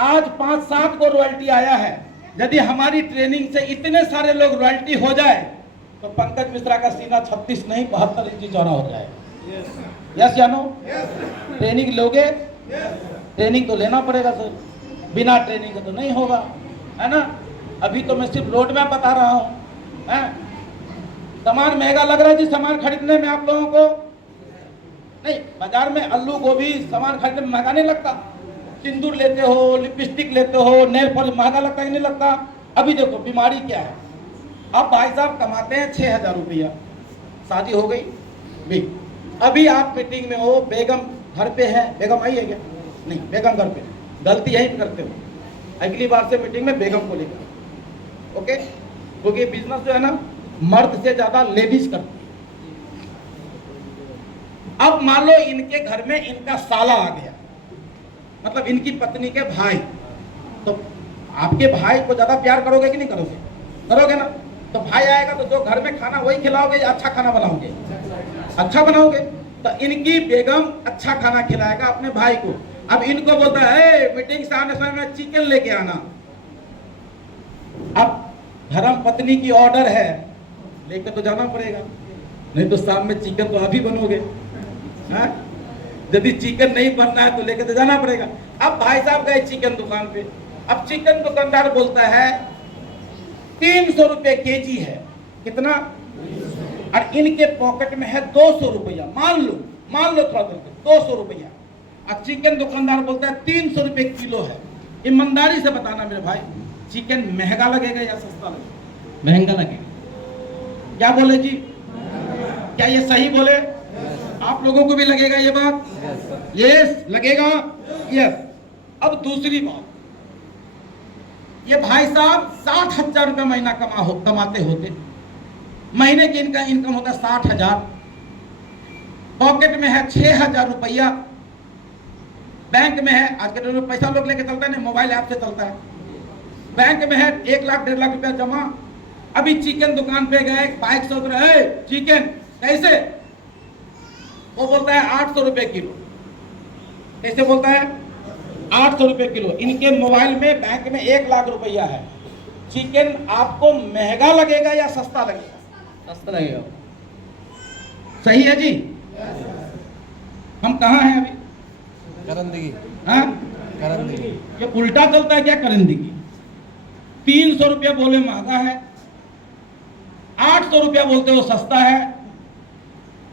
आज 5-7 को रॉयल्टी आया है, यदि हमारी ट्रेनिंग से इतने सारे लोग रॉयल्टी हो जाए, तो पंकज मिश्रा का सीना 36 नहीं 72 इंच चौड़ा हो जाए। यस या नो? ट्रेनिंग लोगे? ट्रेनिंग तो लेना पड़ेगा सर, बिना ट्रेनिंग के तो नहीं होगा, है ना। अभी तो मैं सिर्फ रोड मैप बता रहा हूँ, है। सामान महंगा लग रहा है जी, सामान खरीदने में आप लोगों को नहीं, बाजार में आलू गोभी सामान खरीदने में महंगा नहीं लगता। सिंदूर लेते हो, लिपस्टिक लेते हो, नेल पॉलिश महंगा लगता है कि नहीं लगता? अभी देखो बीमारी क्या है, अब भाई साहब कमाते हैं 6000 रुपया, शादी हो गई भी, अभी आप मीटिंग में हो, बेगम घर पे है, बेगम आई है क्या? नहीं, बेगम घर पे, गलती यही करते हो। अगली बार से मीटिंग में बेगम को लेकर, ओके? क्योंकि बिजनेस जो है ना, मर्द से ज्यादा लेडीज करती है। अब मान लो इनके घर में इनका साला आ गया, मतलब इनकी पत्नी के भाई, तो आपके भाई को ज्यादा प्यार करोगे कि नहीं करोगे? करोगे ना। तो भाई आएगा तो जो घर में खाना वही खिलाओगे या अच्छा खाना बनाओगे? अच्छा बनाओगे। तो इनकी बेगम अच्छा खाना खिलाएगा अपने भाई को। अब इनको बोलता है मीटिंग से आने समय में चिकन लेके आना। अब धर्म पत्नी की ऑर्डर है, लेकर तो जाना पड़ेगा, नहीं तो शाम में चिकन तो आप ही बनोगे। यदि चिकन नहीं बनना है तो लेकर तो जाना पड़ेगा। अब भाई साहब गए चिकन दुकान पे, अब चिकन दुकानदार बोलता है 300 रुपये केजी है, कितना? और इनके पॉकेट में है 200 रुपया, मान लो थोड़ा देर 200 रुपया। अब चिकन दुकानदार बोलता है 300 रुपये किलो है। ईमानदारी से बताना मेरे भाई, चिकन महंगा लगेगा या सस्ता लगेगा? महंगा लगेगा। क्या बोले जी? क्या ये सही बोले? आप लोगों को भी लगेगा ये बात? यस लगेगा, यस। अब दूसरी बात, ये भाई साहब 60,000 रुपये महीना कमाते होते, महीने की इनका इनकम होता है 60,000, पॉकेट में है 6,000 रुपया, बैंक में है, आज के दिन में पैसा लोग लेके चलता है नहीं, मोबाइल ऐप से चलता है, बैंक में है 1 लाख 1.5 लाख रुपया जमा। अभी चिकन दुकान पे गए, बाइक से उतरे, चिकन कैसे? वो बोलता है 800 रुपये किलो। कैसे बोलता है? 800 रुपये किलो। इनके मोबाइल में बैंक में 1 लाख रुपया है। चिकन आपको महंगा लगेगा या सस्ता लगेगा? सस्ता लगेगा। सही है जी? हम कहाँ हैं अभी? करंदगी। हाँ, करंदगी। ये उल्टा चलता है क्या करंदगी? 300 रुपया बोले महंगा है, 800 रुपया बोलते हो सस्ता है।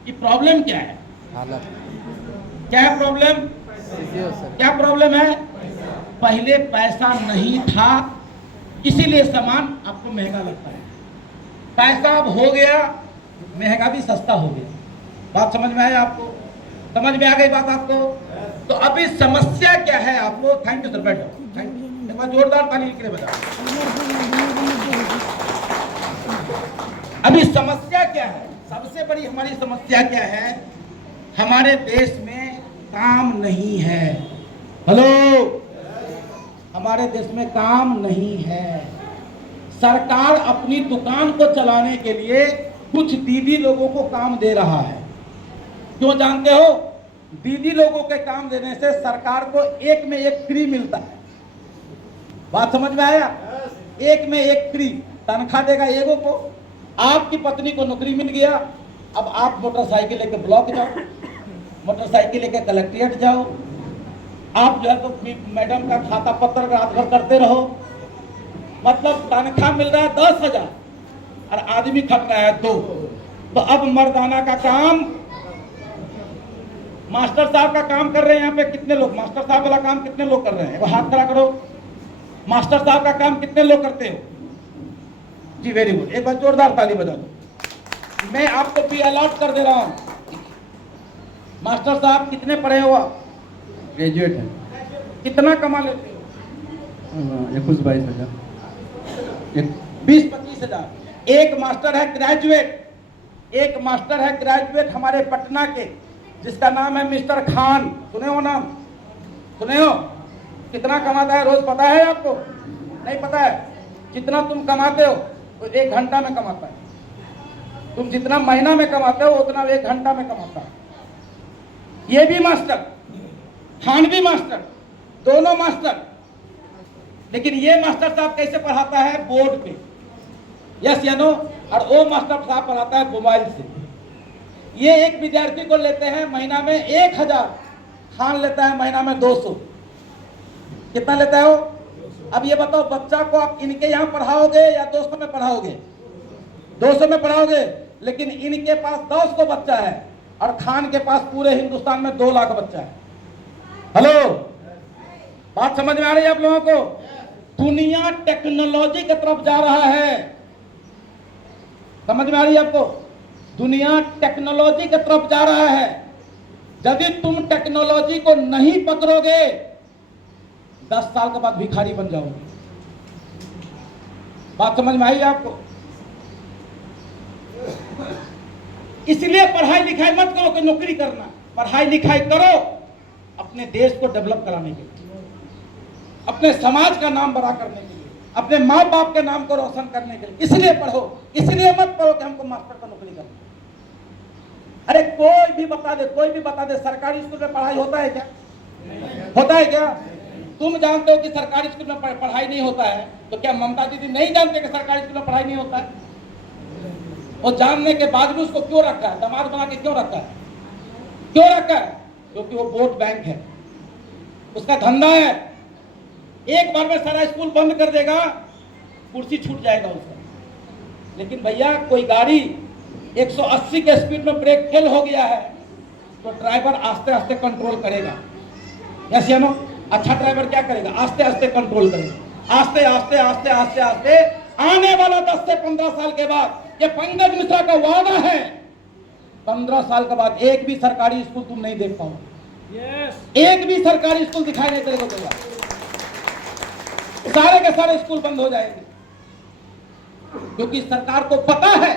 ये प्रॉब्लम क्या है? हालत। क्या है प्रॉब्लम? क्या प्रॉब्लम है? पहले पैसा नहीं था, इसीलिए सामान आपको महंगा लगता है। पैसा अब हो गया, महंगा भी सस्ता हो गया। बात समझ में आया आपको? समझ में आ गई बात आपको? तो अभी समस्या क्या है आपको? थैंक यू सर, बैठो। थैंक यू, एक बार जोरदार ताली के लिए बताओ। अभी समस्या क्या है? सबसे बड़ी हमारी समस्या क्या है? हमारे देश में काम नहीं है। हेलो, हमारे देश में काम नहीं है। सरकार अपनी दुकान को चलाने के लिए कुछ दीदी लोगों को काम दे रहा है। क्यों जानते हो? दीदी लोगों के काम देने से सरकार को एक में एक फ्री मिलता है। बात समझ में आया? एक में एक फ्री तनख्वाह देगा एगो को। आपकी पत्नी को नौकरी मिल गया, अब आप मोटरसाइकिल लेके ब्लॉक जाओ, मोटरसाइकिल लेके कलेक्ट्रेट जाओ, आप जो है तो मैडम का खाता पत्र रात भर करते रहो। मतलब तनख्वाह मिल रहा है 10,000 और आदमी खट रहा है 2। तो अब मर्दाना का काम, मास्टर साहब का काम कर रहे हैं यहाँ पे कितने लोग? मास्टर साहब वाला काम कितने लोग कर रहे हैं? वो हाथ खड़ा करो। मास्टर साहब का काम कितने लोग करते हो? जी वेरी गुड, एक बार जोरदार ताली बजा दो। मैं आपको भी अलॉट कर दे रहा हूं। मास्टर साहब कितने पढ़े हो आप? ग्रेजुएट है। कितना कमा लेते हो? 21-22 हज़ार। 20-25 हजार। एक मास्टर है ग्रेजुएट, एक मास्टर है ग्रेजुएट हमारे पटना के, जिसका नाम है मिस्टर खान। सुने हो नाम? सुने हो? कितना कमाता है रोज पता है आपको? नहीं पता है? जितना तुम कमाते हो वो 1 घंटा में कमाता है। तुम जितना महीना में कमाते हो उतना 1 घंटा में कमाता है। ये भी मास्टर, खान भी मास्टर, दोनों मास्टर। लेकिन ये मास्टर साहब कैसे पढ़ाता है? बोर्ड पे, यस या नो। और वो मास्टर साहब पढ़ाता है मोबाइल से। ये एक विद्यार्थी को लेते हैं महीना में 1,000, खान लेता है महीना में 200। कितना लेता है वो? अब ये बताओ, बच्चा को आप इनके यहाँ पढ़ाओगे या 200 में पढ़ाओगे? 200 में पढ़ाओगे। लेकिन इनके पास 200 बच्चा है और खान के पास पूरे हिंदुस्तान में 2 लाख बच्चा है। हेलो, बात समझ में आ रही है आप लोगों को? दुनिया टेक्नोलॉजी की तरफ जा रहा है। समझ में आ रही है आपको? दुनिया टेक्नोलॉजी की तरफ जा रहा है। यदि तुम टेक्नोलॉजी को नहीं पकड़ोगे 10 साल के बाद भिखारी बन जाओगे। बात समझ में आई आपको? इसलिए पढ़ाई लिखाई मत करो कि नौकरी करना। पढ़ाई लिखाई करो अपने देश को डेवलप कराने के लिए, अपने समाज का नाम बड़ा करने के लिए, अपने माँ बाप के नाम को रोशन करने के लिए। इसलिए पढ़ो, इसलिए मत पढ़ो कि हमको मास्टर का नौकरी करना। अरे कोई भी बता दे, कोई भी बता दे, सरकारी स्कूल में पढ़ाई होता है क्या? होता है क्या? तुम जानते हो कि सरकारी स्कूल में पढ़ाई नहीं होता है, तो क्या ममता दीदी नहीं जानते कि सरकारी स्कूल में पढ़ाई नहीं होता है? और जानने के बाद भी उसको क्यों रखा है? दामाद बना के क्यों रखा है? क्यों रखा है? क्योंकि वो वोट बैंक है, उसका धंधा है। एक बार में सारा स्कूल बंद कर देगा, कुर्सी छूट जाएगा उसका। लेकिन भैया कोई गाड़ी 180 के स्पीड में ब्रेक फेल हो गया है तो ड्राइवर आस्ते आस्ते कंट्रोल करेगा। यस या नो? अच्छा ड्राइवर क्या करेगा? आस्ते आस्ते कंट्रोल करेगा। आस्ते आस्ते आस्ते आस्ते आस्ते आने वाला 10 से 15 साल के बाद, ये पंकज मिश्रा का वादा है, 15 साल के बाद एक भी सरकारी स्कूल तुम नहीं देख पाओगे। एक भी सरकारी स्कूल दिखाई नहीं देगा। सारे के सारे स्कूल बंद हो जाएंगे। क्योंकि सरकार को पता है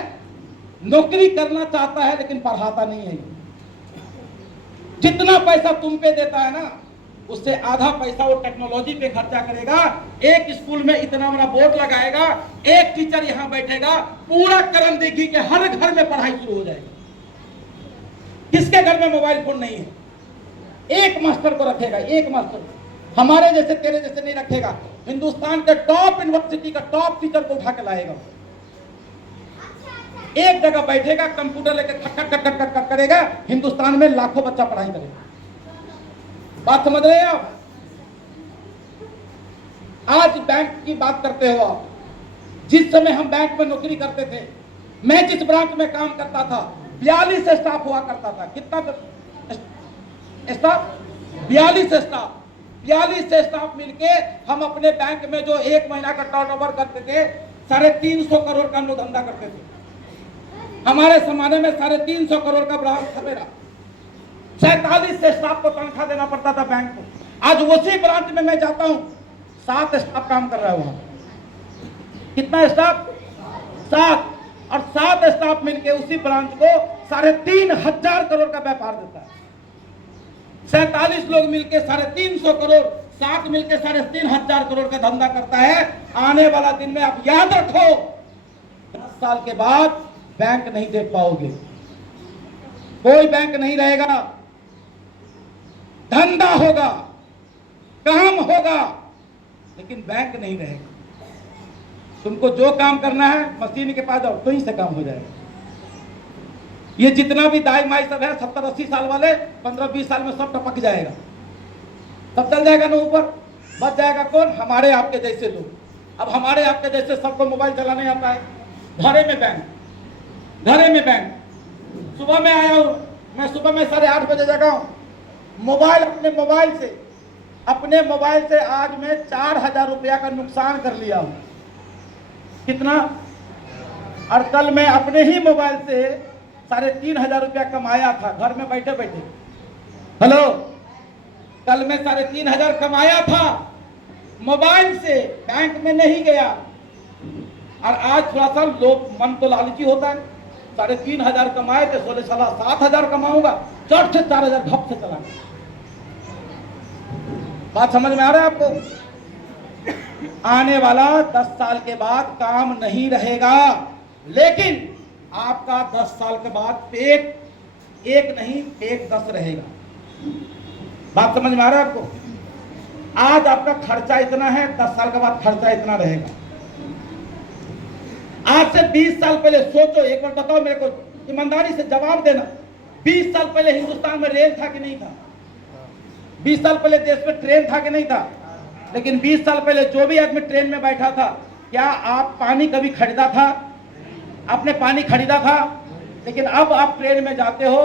नौकरी करना चाहता है लेकिन पढ़ाता नहीं है। जितना पैसा तुम पे देता है ना, उससे आधा पैसा वो टेक्नोलॉजी पे खर्चा करेगा। एक स्कूल में इतना बड़ा बोर्ड लगाएगा, एक टीचर यहां बैठेगा, पूरा करम देखी कि हर घर में पढ़ाई शुरू हो जाएगी। किसके घर में मोबाइल फोन नहीं है? एक मास्टर को रखेगा, एक मास्टर। हमारे जैसे तेरे जैसे नहीं रखेगा। हिंदुस्तान के टॉप यूनिवर्सिटी का टॉप टीचर को उठा के लाएगा। एक जगह बैठेगा, कंप्यूटर लेकर खट खट खट खट करेगा, हिंदुस्तान में लाखों बच्चा पढ़ाई करेगा। बात समझ रहे हैं आप? आज बैंक की बात करते हो आप। जिस समय हम बैंक में नौकरी करते थे, मैं जिस ब्रांच में काम करता था 42 स्टाफ हुआ करता था। कितना स्टाफ? 42 स्टाफ। 42 स्टाफ मिलके हम अपने बैंक में जो 1 महीना का टर्नओवर करते थे, 350 करोड़ का हम धंधा करते थे। हमारे जमाने में 350 करोड़ का ब्रांच था मेरा। 47 स्टाफ को तनख्वाह देना पड़ता था बैंक को। आज उसी ब्रांच में मैं जाता हूं, 7 स्टाफ काम कर रहा है वहां। कितना स्टाफ? 7। और 7 स्टाफ मिलके उसी ब्रांच को 3,500 करोड़ का व्यापार देता है। 47 लोग मिलके 350 करोड़ साथ मिलकर 3,500 करोड़ का धंधा करता है। आने वाला दिन में आप याद रखो, 10 साल के बाद बैंक नहीं देख पाओगे, कोई बैंक नहीं रहेगा, धंधा होगा, काम होगा, लेकिन बैंक नहीं रहेगा। तुमको जो काम करना है मशीन के पास जाओ, तो ही से काम हो जाएगा। ये जितना भी दाई माई सब है 70-80 साल वाले 15-20 साल में सब टपक जाएगा, सब चल जाएगा ना ऊपर। बच जाएगा कौन? हमारे आपके जैसे लोग। अब हमारे आपके जैसे सबको मोबाइल चलाने आता है, घरे में बैंक, घरे में बैंक। सुबह में आया हूं मैं, सुबह में 8:30 बजे जगा हूं, मोबाइल अपने मोबाइल से आज मैं 4,000 रुपया का नुकसान कर लिया हूं। कितना? और कल मैं अपने ही मोबाइल से 3,500 रुपया कमाया था घर में बैठे बैठे। हेलो, कल मैं 3,500 कमाया था मोबाइल से, बैंक में नहीं गया। और आज थोड़ा सा लोग मन तो लालची होता है, 3,500 कमाए थे, 7,000 कमाऊंगा, चट से 4,000 घप से चला। बात समझ में आ रहा है आपको? आने वाला 10 साल के बाद काम नहीं रहेगा, लेकिन आपका 10 साल के बाद पेट एक नहीं, पेट 10 रहेगा। बात समझ में आ रहा है आपको? आज आपका खर्चा इतना है, 10 साल के बाद खर्चा इतना रहेगा। आज से 20 साल पहले सोचो, एक बार बताओ मेरे को, ईमानदारी से जवाब देना, 20 साल पहले हिंदुस्तान में रेल था कि नहीं था? 20 साल पहले देश में ट्रेन था कि नहीं था? लेकिन 20 साल पहले जो भी आदमी ट्रेन में बैठा था, क्या आप पानी कभी खरीदा था? आपने पानी खरीदा था? लेकिन अब आप ट्रेन में जाते हो,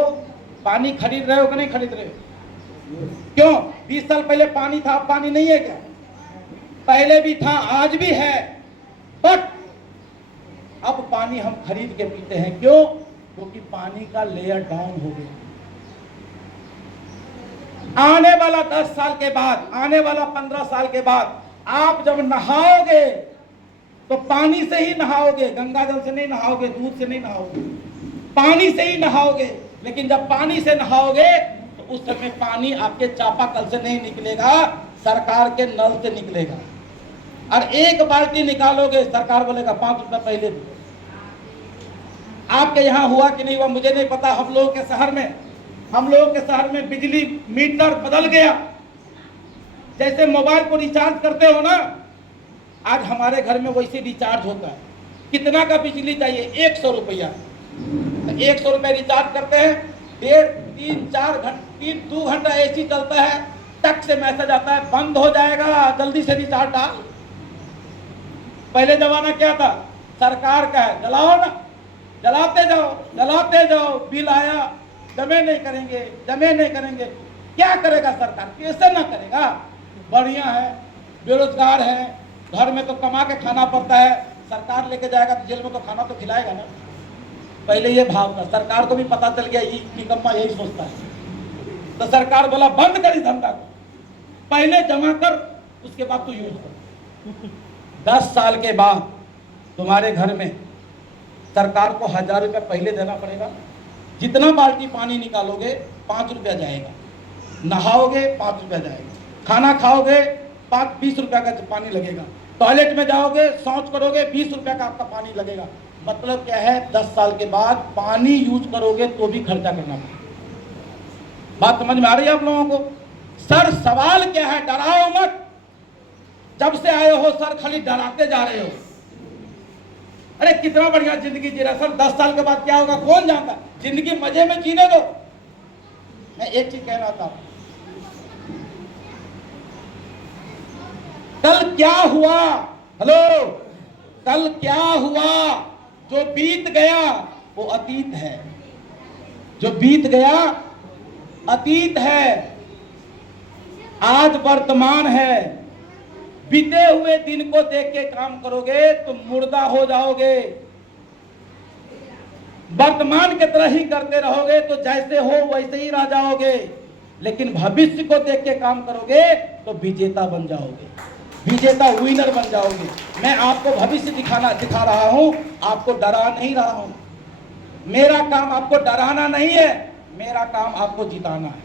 पानी खरीद रहे हो कि नहीं खरीद रहे हो? क्यों? 20 साल पहले पानी था, अब पानी नहीं है क्या? पहले भी था, आज भी है, बट अब पानी हम खरीद के पीते हैं। क्यों? क्योंकि पानी का लेयर डाउन हो गया। आने वाला 10 साल के बाद, आने वाला 15 साल के बाद आप जब नहाओगे तो पानी से ही नहाओगे, गंगा जल से नहीं नहाओगे, दूध से नहीं नहाओगे, पानी से ही नहाओगे। लेकिन जब पानी से नहाओगे तो उस समय पानी आपके चापाकल से नहीं निकलेगा, सरकार के नल से निकलेगा। और एक बाल्टी निकालोगे, सरकार बोलेगा 5 रुपया पहले दो। आपके यहाँ हुआ कि नहीं हुआ मुझे नहीं पता। हम लोगों के शहर में बिजली मीटर बदल गया। जैसे मोबाइल को रिचार्ज करते हो ना, आज हमारे घर में वैसे रिचार्ज होता है। कितना का बिजली चाहिए? 100 रुपया। 100 रुपये रिचार्ज करते हैं, 2 घंटा एसी चलता है, टक से मैसेज आता है बंद हो जाएगा, जल्दी से रिचार्ज डाल। पहले जमाना क्या था? सरकार का है, जलाओ ना, जलाते जाओ, बिल आया, जमे नहीं करेंगे। क्या करेगा सरकार? कैसे ना करेगा? बढ़िया है, बेरोजगार है, घर में तो कमा के खाना पड़ता है, सरकार लेके जाएगा तो जेल में तो खाना तो खिलाएगा ना। पहले ये भाव था, सरकार को भी पता चल गया ये निकम्मा यही सोचता है, तो सरकार बोला बंद कर इस धंधा को, पहले जमा कर, उसके बाद तू यूज कर। 10 साल के बाद तुम्हारे घर में सरकार को 1,000 रुपया पहले देना पड़ेगा। जितना बाल्टी पानी निकालोगे 5 रुपया जाएगा, नहाओगे 5 रुपया जाएगा, खाना खाओगे 20 रुपया का पानी लगेगा, टॉयलेट में जाओगे, शौच करोगे, 20 रुपया का आपका पानी लगेगा। मतलब क्या है? 10 साल के बाद पानी यूज करोगे तो भी खर्चा करना पड़ेगा। बात समझ में आ रही है आप लोगों को? सर सवाल क्या है? डराओ मत। जब से आए हो सर खाली डराते जा रहे हो। अरे कितना बढ़िया जिंदगी जी रहा सर, 10 साल के बाद क्या होगा कौन जानता? जिंदगी मजे में जीने दो। मैं एक चीज कह रहा था, कल क्या हुआ? हेलो, कल क्या हुआ? जो बीत गया वो अतीत है, जो बीत गया अतीत है, आज वर्तमान है। बीते हुए दिन को देख के काम करोगे तो मुर्दा हो जाओगे। वर्तमान की तरह ही करते रहोगे तो जैसे हो वैसे ही रह जाओगे। लेकिन भविष्य को देख के काम करोगे तो विजेता बन जाओगे, विजेता विनर बन जाओगे। मैं आपको भविष्य दिखा रहा हूं, आपको डरा नहीं रहा हूं। मेरा काम आपको डराना नहीं है, मेरा काम आपको जिताना है।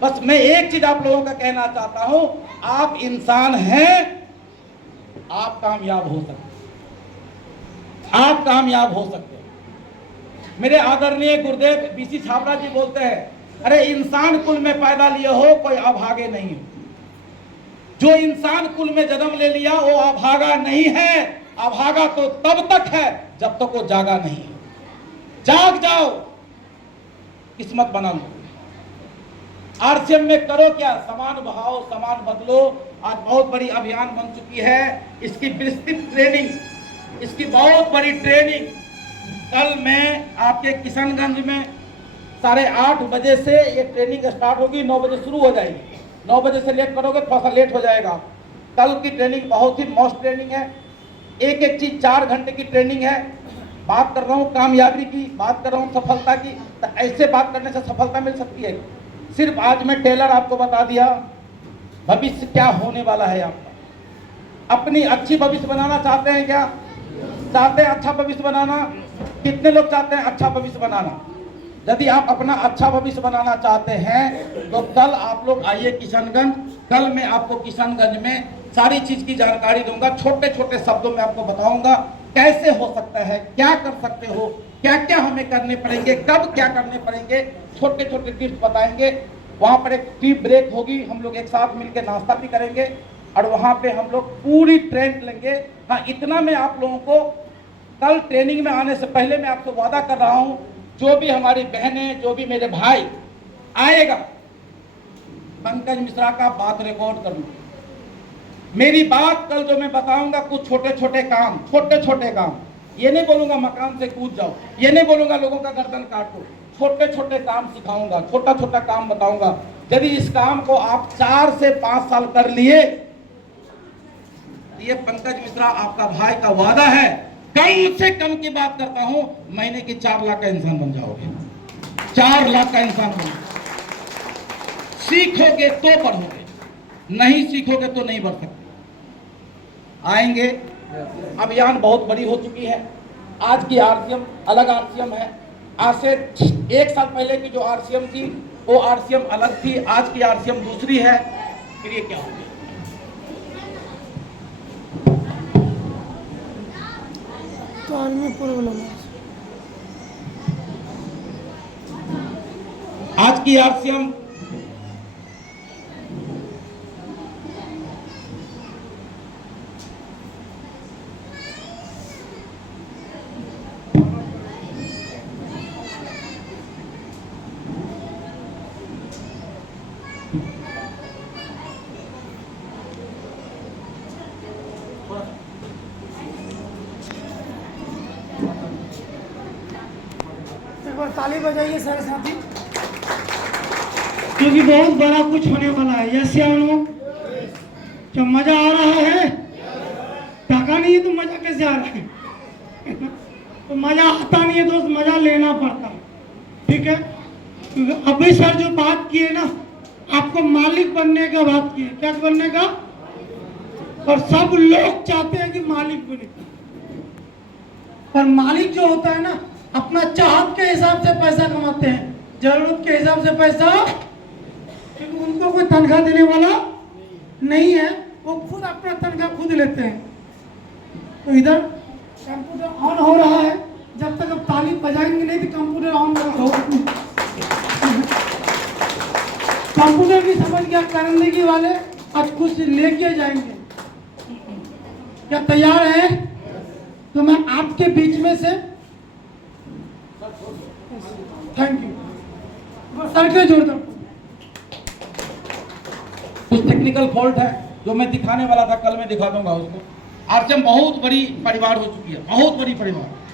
बस मैं एक चीज आप लोगों का कहना चाहता हूं, आप इंसान हैं, आप कामयाब हो सकते हैं, आप कामयाब हो सकते हैं। मेरे आदरणीय गुरुदेव बीसी छाबड़ा जी बोलते हैं, अरे इंसान कुल में पैदा लिए हो, कोई अभागे नहीं हो। जो इंसान कुल में जन्म ले लिया वो अभागा नहीं है। अभागा तो तब तक है जब तक वो जागा नहीं है। जाग जाओ, किस्मत बना लो। आरसीएम में करो क्या, समान बहाओ समान बदलो। आज बहुत बड़ी अभियान बन चुकी है, इसकी विस्तृत ट्रेनिंग, इसकी बहुत बड़ी ट्रेनिंग कल मैं आपके किशनगंज में 8:30 बजे से ये ट्रेनिंग स्टार्ट होगी, 9 बजे शुरू हो जाएगी। 9 बजे से लेट करोगे थोड़ा सा लेट हो जाएगा। कल की ट्रेनिंग बहुत ही मस्त ट्रेनिंग है, एक एक चीज 4 घंटे की ट्रेनिंग है। बात कर रहा हूँ कामयाबी की, बात कर रहा हूँ सफलता की, तो ऐसे बात करने से सफलता मिल सकती है। सिर्फ आज मैं टेलर आपको बता दिया, भविष्य क्या होने वाला है आपका। अपनी अच्छी भविष्य बनाना चाहते हैं क्या? चाहते हैं अच्छा भविष्य बनाना? कितने लोग चाहते हैं अच्छा भविष्य बनाना? यदि आप अपना अच्छा भविष्य बनाना चाहते हैं तो कल आप लोग आइए किशनगंज। कल मैं आपको किशनगंज में सारी चीज की जानकारी दूंगा, छोटे छोटे शब्दों में आपको बताऊंगा कैसे हो सकता है, क्या कर सकते हो, क्या क्या हमें करने पड़ेंगे, कब क्या करने पड़ेंगे, छोटे छोटे टिप्स बताएंगे। वहां पर एक टी ब्रेक होगी, हम लोग एक साथ मिलकर नाश्ता भी करेंगे और वहां पे हम लोग पूरी ट्रेन लेंगे। हाँ, इतना मैं आप लोगों को कल ट्रेनिंग में आने से पहले मैं आपको वादा कर रहा हूं, जो भी हमारी बहनें, जो भी मेरे भाई आएगा, पंकज मिश्रा का बात रिकॉर्ड कर लो। मेरी बात कल जो मैं बताऊंगा, कुछ छोटे छोटे काम, ये नहीं बोलूंगा मकान से कूद जाओ, ये नहीं बोलूंगा लोगों का गर्दन काटो, छोटे छोटे काम सिखाऊंगा, छोटा छोटा काम बताऊंगा। यदि इस काम को आप 4 से 5 साल कर लिए, ये पंकज मिश्रा आपका भाई का वादा है, कम से कम की बात करता हूं, महीने की 4 लाख का इंसान बन जाओगे। 4 लाख का इंसान बन जाओगे। सीखोगे तो बढ़ोगे, नहीं सीखोगे तो नहीं बढ़ सकते। आएंगे, अभियान बहुत बड़ी हो चुकी है। आज की आरसीएम अलग आरसीएम है। आज से 1 साल पहले की जो आरसीएम थी वो आरसीएम अलग थी, आज की आरसीएम दूसरी है। फिर ये क्या हो गया? कान में प्रॉब्लम है। आज की आरसीएम एक बार ताली बजाइए सारे साथी। क्योंकि बहुत बड़ा कुछ होने वाला है। यस या नो? क्या मजा आ रहा है? टका नहीं है तो मजा कैसे आ रहा है? तो मजा आता नहीं है दोस्त, मजा लेना पड़ता है, ठीक है? अभी सर जो बात किए ना, आपको मालिक बनने का बात किए। क्या बनने का? और सब लोग चाहते हैं कि मालिक बने, पर मालिक जो होता है ना, अपना चाहत के हिसाब से पैसा कमाते हैं, जरूरत के हिसाब से पैसा, क्योंकि उनको कोई तनख्वाह देने वाला नहीं है, वो खुद अपना तनख्वाह खुद लेते हैं। तो इधर कंप्यूटर ऑन हो रहा है, जब तक अब ताली बजाएंगे नहीं तो कंप्यूटर ऑन हो। कंप्यूटर भी समझ गया करने की वाले आज कुछ लेके जाएंगे। क्या तैयार है? तो मैं आपके बीच में से, थैंक यू, सर के जोर दो। कुछ टेक्निकल फॉल्ट है जो मैं दिखाने वाला था, कल मैं दिखा दूंगा उसको। आरसीएम बहुत बड़ी परिवार हो चुकी है, बहुत बड़ी परिवार।